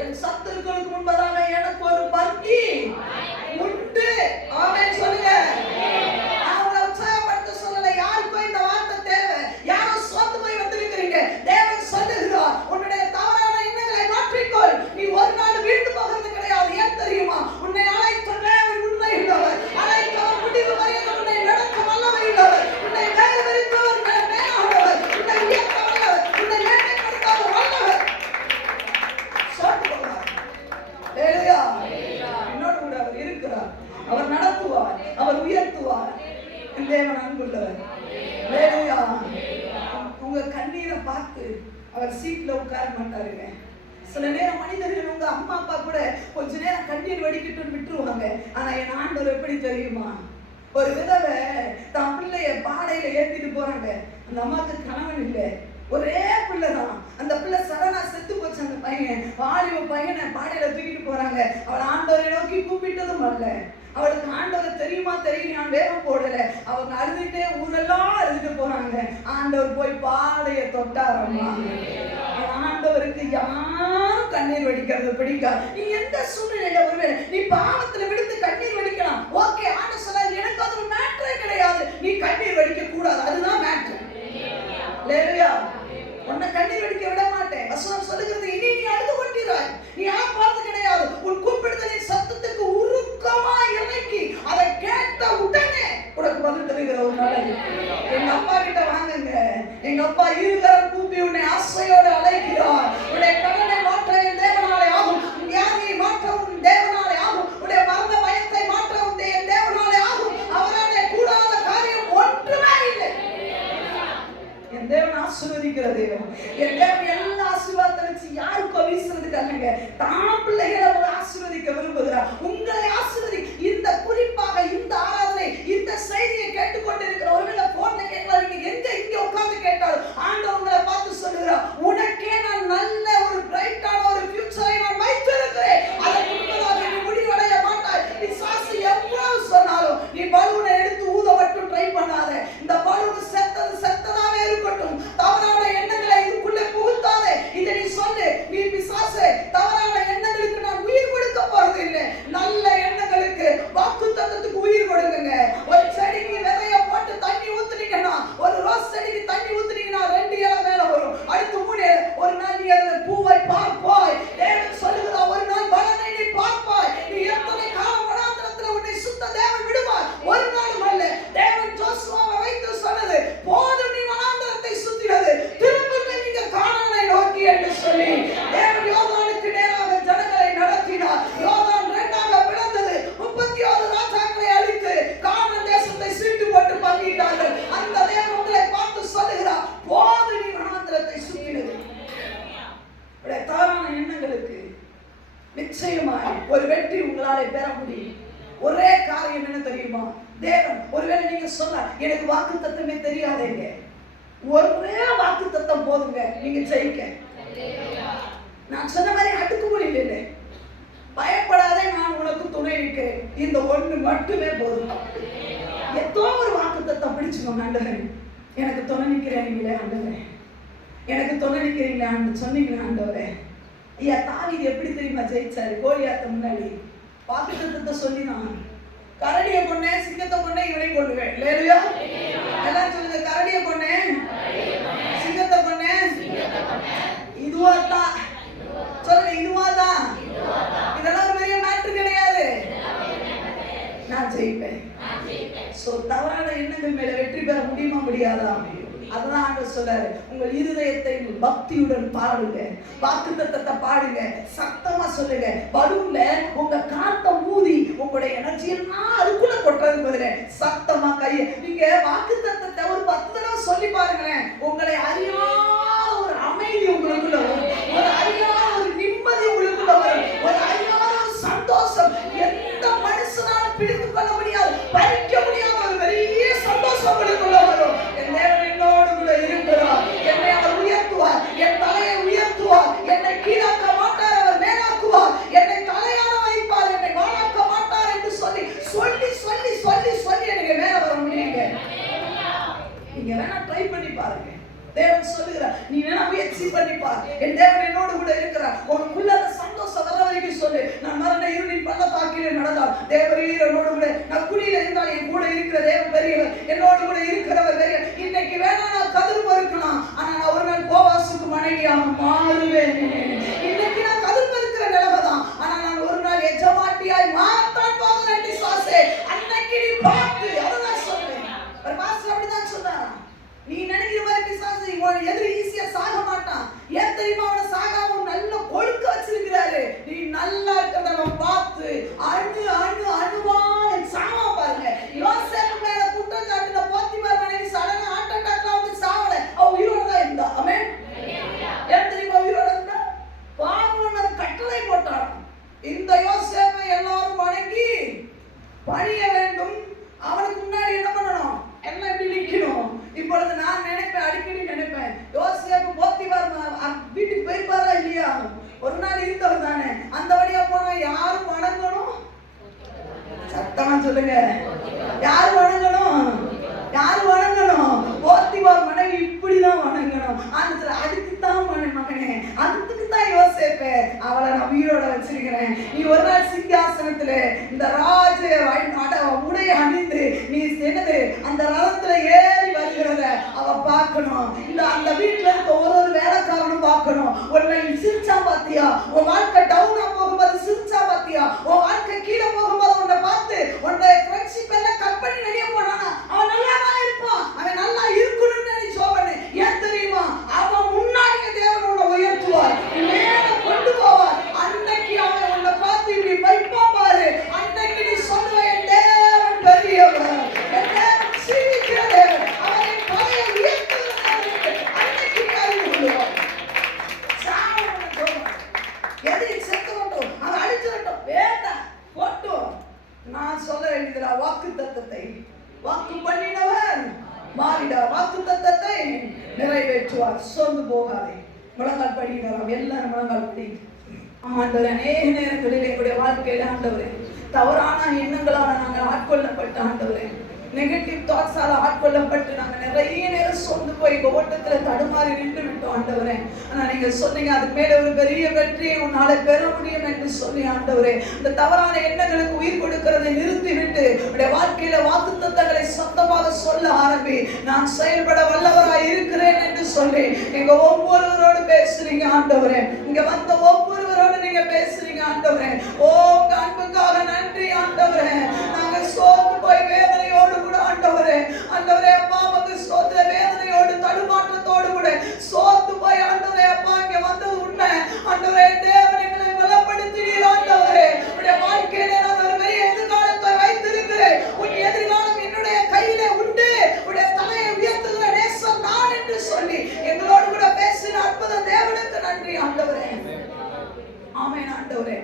என் சத்துருக்களுக்கு முன்பதாக எனக்கு ஒரு பங்கி உண்டு. ஆமென் சொல்லுங்க. அவங்களை உற்சாகப்படுத்த சொல்லல, யாருக்கும் இந்த வார்த்தை தேவை. யாரும் சொத்து போய் வந்திருக்கிறீங்க, தேவன் சொல்லுகிறார், உன்னுடைய தவறான எண்ணங்களை மாற்றிக்கொள். நீ ஒரு நாள் வீழ்ந்து போகிறது கிடையாது. ஏன் தெரியுமா? உன்னை அழைத்த தேவன் உண்மை உள்ளவர். அழைத்தவர் முடிவு வரையும் உன்னை நடத்த வல்லவர் உள்ளவர். உன்னை வேறு வரைத்தவர் மேலானவர். உன்னை உயர்த்த வல்லவர். உன்னை மேன்மைப்படுத்தாத வல்லவர். சொல்லிட்டு போகிறார். ஹல்லேலூயா. என்னோடு கூட அவர் இருக்கிறார். அவர் நடத்துவார், அவர் உயர்த்துவார். தேவன் அன்புள்ளவர். ஹல்லேலூயா. உங்க கண்ணீரை பார்த்து அவர் சீட்ல உட்கார மாட்டாருங்க. சில நேரம் மனிதர்கள் உங்க அம்மா அப்பா கூட கொஞ்ச நேரம் கண்ணீர் வடிக்கட்டும்னு விட்டுருவாங்க. ஆனா என் ஆண்டவர் எப்படி தெரியுமா, ஒரு விதவை தன் பிள்ளைய பாடையில ஏத்திட்டு போறாங்க. அந்த அம்மாவுக்கு கணவன் இல்லை, ஒரே பிள்ளைதான். அந்த பிள்ளை சடனா செத்து போச்சு. அந்த பையன் வாலிப பையனை பாடையில தூக்கிட்டு போறாங்க. அவள் ஆண்டவரை நோக்கி கூப்பிட்டதும் அல்ல. அவளுக்கு ஆண்டவர் தெரியுமா தெரியலையான் வேகம் போடல. அவங்க அழுதுட்டே ஊரெல்லாம் அழுதுட்டு போறாங்க. ஆண்டவர் போய் பாடைய தொட்டாரம்மா. ஆண்டவருக்கு யாரும் கண்ணீர் வடிக்கிறது பிடிக்காது. நீ எந்த சூழ்நிலையில ஒருவேளை நீ பாவத்துல விடுத்து கண்ணீர் வடிக்கலாம், ஓகே. ஆண்டவர் சொன்னார் எனக்கு அது ஒரு மேட்டரே கிடையாது, நீ கண்ணீர் வடிக்க கூடாது, அதுதான் மேட்டர். அல்லேலூயா. உன்னை கண்ணீர் வடிக்க விட மாட்டேன். வசனம் சொல்லுகிறது, இனி நீ அழுது கொண்டிராய், நீ பார்த்து கிடையாது. உன் கூப்பிடுதலின் சத்தத்துக்கு உருக்கமா இறங்கி அதை கேட்ட உடனே உனக்கு பதில் தருகிற ஒரு நாள். எங்க அப்பா கிட்ட வாங்குங்க. எங்க அப்பா இருகரம் கூப்பி உன்னை ஆசையோடு அழைக்கிறார். உன்னுடைய கடனை மாற்ற என் தேவனாலே ஆகும், வியாதியை மாற்ற உன் தேவனாலே ஆகும், உன்னுடைய மரண பயத்தை மாற்ற உன் தேவனாலே ஆகும். அவராலே கூடாத காரியம் ஒன்றுமே இல்லை. என் தேவன் ஆசீர்வதிக்கிற தேவன். என் தேவன் எல்லா ஆசீர்வாதத்தை வச்சு யாருக்கும் வீசுறதுக்கு அல்லங்க, தான் பிள்ளைகளை ஆசீர்வதிக்க விரும்புகிறார். உங்களை ஆசீர்வதி. இந்த குறிப்பாக இந்த ஆராதனை, இந்த செய்தியை கேட்டுக்கொண்டிருக்கிற ஒருவேளை போன்ல கேட்கலாம், நீங்க எங்க இங்க உட்கார்ந்து கேட்டாலும் ஆண்டவர் உங்களை பார்த்து சொல்லுகிறார், உனக்கே நான் நல்ல ஒரு பிரைட்டான ஒரு ஃபியூச்சரை நான் வைத்திருக்கிறேன். அதற்கு முன்பதாக நீ முடிவடைய மாட்டாய். பிசாசு எவ்வளவு சொன்னாலும் நீ பலூனை எடுத்து ஊத மட்டும் ட்ரை பண்ணாத. இந்த பலூன் செத்ததாவே இருக்கட்டும். தவறான எண்ணங்களை இதுக்குள்ளே புகுத்தாதே. இதை நீ சொல்லு, நீ பிசாசே, தவறான எண்ணங்களுக்கு நான் உயிர் கொடுக்க போறது இல்லை, நல்ல எண்ணங்களுக்கு வாக்குத்தத்தத்துக்கு உயிர் கொடுங்க. ஒரு செடிக்கு விதைய போட்டு தண்ணி ஊத்துனீங்கன்னா, ஒரு ரோஸ் செடிக்கு தண்ணி ஊத்துனீங்கன்னா 2 இலை மேல வரும், அடுத்து 3. ஒரு நாள் நீ அதுல பூவை பார்ப்பாய். தேவன் சொல்லுகிறார், ஒரு நாள் பலனை நீ பார்ப்பாய். நீ எத்தனை காலம் வனாந்தரத்துல உன்னை சுத்த தேவன் விடுவார், ஒரு நாளும் அல்ல. தேவன் ஜோசுவாவை வைத்து சொன்னது, போதும் நீ வனாந்தரத்தை சுத்தினது, திரும்பவும் நீங்க கானானை நோக்கி என்று சொல்லி தேவன் யோர்தானுக்கு நேராக ஜனங்களை நடத்தினார். யோர்தான் 2ஆக பிளந்தது. 31 ராஜாக்களை அழித்து கானான் தேசத்தை சீட்டு போட்டு பங்கிட்டார்கள். அந்த தேவன் உங்களை பார்த்து சொல்லுகிறார், போதும் நீ வனாந்தரத்தை சுத்தினது. தவறான எண்ணங்களுக்கு நிச்சயமாய் ஒரு வெற்றி உங்களாலே பெற முடியும். ஒரே காரியம் என்ன தெரியுமா, தேவன் ஒருவேளை நீங்க சொன்னா எனக்கு வாக்கு தத்தமே தெரியாதேங்க, ஒரே வாக்கு தத்தம் போதுங்க, நீங்க ஜெயிக்க. நான் சொன்ன மாதிரி அடுக்குமொழி இல்லை, பயப்படாதே நான் உனக்கு துணை இருக்கிறேன், இந்த ஒன்று மட்டுமே போதும். ஏதோ ஒரு வாக்கு தத்தம் பிடிச்சுக்கோங்க. ஆண்டவரே எனக்கு துணை நிற்கிறீங்களே, ஆண்டவரே எனக்கு துணை நிற்கிறீங்களே சொன்னீங்களே ஆண்டவரே. ஐயா தாவீது எப்படி தெரியுமா ஜெயிச்சாரு? கோலியாத்த முன்னாடி வாக்கு தத்தத்தை சொல்லினான், கரடியை கொன்னேன், சிங்கத்தை கொன்னேன், இவனை கொள்ளுவேன். இல்லையா? எல்லாம் சொல்லுங்க, கரடியை கொன்னேன், சிங்கத்தை கொன்னேன், இதுவாதான் சொல்லுங்க, இதுவாதான். இதெல்லாம் ஒரு பெரிய மேட்ரு கிடையாது, நான் ஜெயிப்பேன். சோ தவறான எண்ணங்கள் மேல வெற்றி பெற முடியுமா முடியாதா? அதுதான் ஆண்டவர் சொல்றாரு, உங்கள் இருதயத்தை பக்தியுடன் பாடுங்க, வாக்குத்தத்தத்தை பாடுங்க, சத்தமா சொல்லுங்க. பலூன்ல உங்க காத்த ஊதி உங்களுடைய எனர்ஜி எல்லாம் அதுக்குள்ள கொட்டுறது பதில சத்தமா கையை நீங்க வாக்குத்தத்தத்தை ஒரு 10 தடவை சொல்லி பாருங்களேன். உங்களை அறியாத ஒரு அமைதி உங்களுக்குள்ள வரும், ஒரு அறியாத ஒரு நிம்மதி உங்களுக்குள்ள வரும், ஒரு அறியாத ஒரு சந்தோஷம். எந்த மனுஷனாலும் பிடித்து கொள்ள முடியாது, பறிக்க முடியாத ஒரு பெரிய சந்தோஷம் உங்களுக்குள்ள வரும். என் தேவன் என்னோடு கூட இருக்கிறார், என்னை அவர் உயர்த்துவார், என் தலையை உயர்த்துவார், என்னை கீழாக்க மாட்டார், அவர் மேலாக்குவார், என்னை தலையான வைப்பார், என்னை வாழாக்க மாட்டார் என்று சொல்லி சொல்லி சொல்லி சொல்லி சொல்லி எனக்கு மேல வர முடியுங்க. நீங்க வேணா ட்ரை பண்ணி பாருங்க. தேவன் சொல்லுகிறார், நீ வேணா முயற்சி பண்ணி பார். என் தேவன் என்னோடு கூட இருக்கிறார். உனக்குள்ள அந்த சந்தோஷம் வர வரைக்கும் சொல்லு, நான் மரண இருளின் பள்ளத்தாக்கிலே நடந்தால் தேவரீர் என்னோடு கூட, நான் குழியில இருந்தால் என் கூட இருக்கிற தேவன் பெரியவர், என்னோடு கூட இருக்கிறவர் பெரியவர். இன்னைக்கு வேணா நான் கதிர் மறுக்கலாம், ஆனா நான் ஒரு நாள் போவாசுக்கு மனைவியாக மாறுவேன். இன்னைக்கு நான் கதிர் மறுக்கிற நிலைமைதான், ஆனா நான் ஒரு நாள் எஜமாட்டியாய் மாற்றான் போகிறேன். பிசாசே அன்னைக்கு நீ பார்த்து, அதுதான் சொல்றேன். ஒரு மாஸ்டர் அப்படிதான் சொன்னாரா, நீ நினைக்கிற மாதிரி பிசாசு எதிரி ஈஸியா சாக மாட்டான். ஏன் தெரியுமா? அவனை சாகாம நல்ல கொழுக்க வச்சிருக்கிறாரு. நீ நல்லா இருக்கிறத பார்த்து அணு அணு அணுவான சாவா பாருங்க. யோசேப்பு மேல குற்றம் சாட்டுல போத்திபார் மனைவி சடனா ஹார்ட் அட்டாக்ல வந்து சாவல, அவ உயிரோட தான் இருந்தா. ஆமென். ஏன் தெரியுமா உயிரோட இருந்தா? இந்த யோசேப்பை எல்லாரும் வணங்கி பணிய வேண்டும். அவனுக்கு முன்னாடி என்ன பண்ணணும்? எல்லாம் எப்படி நிக்கணும்? இப்பொழுது நான் நினைப்பேன், அடிக்கடி நினைப்பேன், யோசேப்பு போத்திபார் வீட்டுக்கு போயிருப்பாரா இல்லையா? ஒரு நாள் இருந்தவர் தானே. அந்த வழியா போனா யாரும் வணங்கணும்? சத்தமா சொல்லுங்க, யாரு வணங்கணும்? யாரு வணங்கணும்? போத்திபார் மனைவி இப்படிதான் வணங்கணும். அதுக்குத்தான் மகனே, அதுக்குத்தான் யோசேப்பே, அவளை நான் உயிரோட வச்சிருக்கிறேன். நீ ஒரு நாள் சிங்காசனத்துல இந்த ராஜ உடைய அணிந்து நீ என்னது அந்த ரதத்துல ஏறி வருகிறத அவ பார்க்கணும். இந்த அந்த வீட்டுல இருக்க ஒரு வேலைக்காரனும் பார்க்கணும். உன்னை சிரிச்சா பாத்தியா? உன் வாழ்க்கை டவுனா போகும்போது சிரிச்சா பாத்தியா? உன் வாழ்க்கை கீழே போகும்போது உன்னை பார்த்து உன்னை ஃப்ரெண்ட்ஷிப் எல்லாம் கட் பண்ணி வெளியே போனானா அவன் நல்லா தான் இருப்பான். அவன் நல்லா இருக்கணும்னு நினைச்சு சோபனை. ஏன் தெரியுமா? அவன் முன்னாடி தேவன் உன்னை உயர்த்துவார், மேல கொண்டு போவார். அன்னைக்கு அவன் உன்னை பார்த்து இப்படி வைப்பான் பாரு. அன்னைக்கு நீ சொல்லுவ, என் தேவன் பெரியவர், என் தேவன் சீக்கிர தேவன், அவரை பழைய உயர்த்துகிறார். அன்னைக்கு நீ அறிந்து கொள்ளுவார். சாவனை சொல்லுவான், எது செத்து கொண்டோம், அவன் அடிச்சிடட்டும், வேண்டாம் போட்டும். நான் சொல்ல வேண்டியதுல வாக்கு தத்தத்தை வாக்கு பண்ணினவர் மாறிடா, வாக்கு தத்தத்தை நிறைவேற்றுவார். சோர்ந்து போகாதே. முழங்கால் படிக்கிறார், எல்லாரும் முழங்கால் படி. ஆண்டவர், அநேக நேரங்களில் எங்களுடைய வாழ்க்கையில ஆண்டவரே தவறான எண்ணங்களால் நாங்கள் ஆட்கொள்ளப்பட்ட ஆண்டவரே, நெகட்டிவ் தாட்ஸால ஆட்கொள்ளப்பட்டு நாங்கள் நிறைய நேரம் சொந்து போய் ஓட்டத்துல தடுமாறி நின்று விட்டோம் ஆண்டவரே. ஆனா நீங்க சொன்னீங்க, அதுக்கு மேல ஒரு பெரிய வெற்றியை உன்னால பெற முடியும் என்று சொல்லி ஆண்டவரே, இந்த தவறான எண்ணங்களுக்கு உயிர் கொடுக்கிறதை நிறுத்தி விட்டு உடைய வாழ்க்கையில வாக்குத்தத்தங்களை சொந்தமாக சொல்ல ஆரம்பி. நான் செயல்பட வல்லவராய் இருக்கிறேன் என்று சொல்லி எங்க ஒவ்வொருவரோடு பேசுறீங்க ஆண்டவரே. இங்க வந்த ஒவ்வொருவரோடு நீங்க பேசுறீங்க ஆண்டவரே. ஓ உங்க அன்புக்காக நன்றி ஆண்டவரே. நாங்க சோர்ந்து போய் வேதனையோடு கூட ஆண்டவரே, ஆண்டவரே அப்பா உமக்கு ஸ்தோத்திர, வேதனையோடு தடுமாற்றத்தோடு கூட சோர்ந்து போய் ஆண்டவரே அப்பா இங்க வந்தது உண்மை ஆண்டவரே. தேவன் எங்களை பலப்படுத்தினீர் ஆண்டவரே. உடைய வாழ்க்கையில நான் ஒரு பெரிய எதிர்காலத்தை வைத்திருக்கிறேன். உன் எதிர்காலம் என்னுடைய கையில உண்டு. உடைய தலையை உயர்த்துகிற நேசம் நான் என்று சொல்லி எங்களோடு கூட பேசின அற்புத தேவனுக்கு நன்றி ஆண்டவரே. ஆமென் ஆண்டவரே.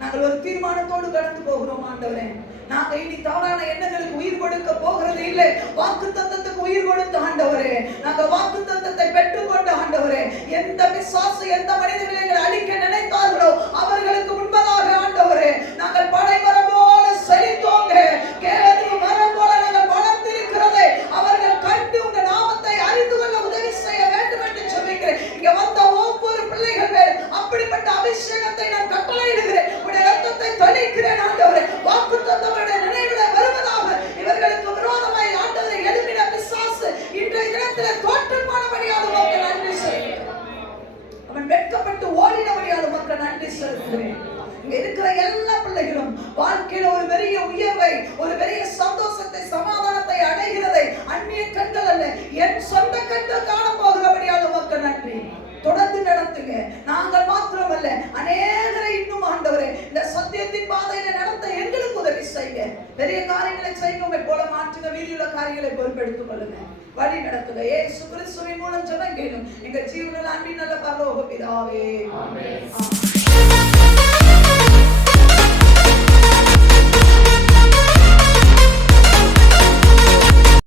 நாங்கள் ஒரு தீர்மானத்தோடு கடந்து போகிறோம் ஆண்டவரே. நாங்க இனி தவறான எண்ணங்களுக்கு உயிர் கொடுக்க போகிறது இல்லை. வாக்கு தத்தத்துக்கு உயிர் கொடுத்த ஆண்டவரே, நாங்க வாக்கு தத்தத்தை பெற்றுக்கொண்ட ஆண்டவரே. எந்த பிசாசு எந்த மனிதர்களை எங்களை அழிக்க நினைத்தார்களோ அவர்களுக்கு முன்பதாக ஆண்டவரே நாங்கள் படைமரம் போல செழித்தோங்க. கேது மரம் போல நாங்கள் வளர்ந்திருக்கிறதை அவர்கள் கண்டு உங்க நாமத்தை அறிந்து கொள்ள உதவி செய்ய வேண்டும் என்று சொல்லிக்கிறேன். இங்க வந்த ஒவ்வொரு பிள்ளைகள் மேல் அப்படிப்பட்ட அபிஷேகத்தை நான் கட்டளையிடுகிறேன். உடைய ரத்தத்தை தெளிக்கிறேன் ஆண்டவரே. வாக்கு தத்தங்களுடைய நினைவிட வருவதாக இவர்களுக்கு விரோதமாய் ஆண்டவரை எழுப்பின பிசாசு இன்றைய தினத்தில் தோற்றமானபடியாக உமக்கு நன்றி செலுத்துகிறேன். அவன் வெட்கப்பட்டு ஓடினபடியாக உமக்கு நன்றி செலுத்துகிறேன். இங்க இருக்கிற எல்லா பிள்ளைகளும் வாழ்க்கையில ஒரு பெரிய உயர்வை, ஒரு பெரிய சந்தோஷத்தை, சமாதானத்தை அடைகிறதை அந்நிய கண்கள் அல்ல என் சொந்த கண்கள் காண போகிறபடியாக உமக்கு நன்றி. தொடர்ந்து நடத்துங்க. நாங்கள் மாத்திரமல்ல, அநேகரை இன்னும் ஆண்டவரே இந்த சத்தியத்தின் பாதையில நடத்த எங்களுக்கு உதவி செய்யுங்க. பெரிய காரியங்களை செய்யுங்க, போல மாற்றுங்க, வீதியுள்ள காரியங்களை பொறுப்பெடுத்துக் கொள்ளுங்க, வழி நடத்துங்க. இயேசு கிறிஸ்துவின் மூலம் ஜெபம் கேளும் எங்கள் ஜீவனில் அன்பின் நல்ல பரலோக பிதாவே. ஆமென்.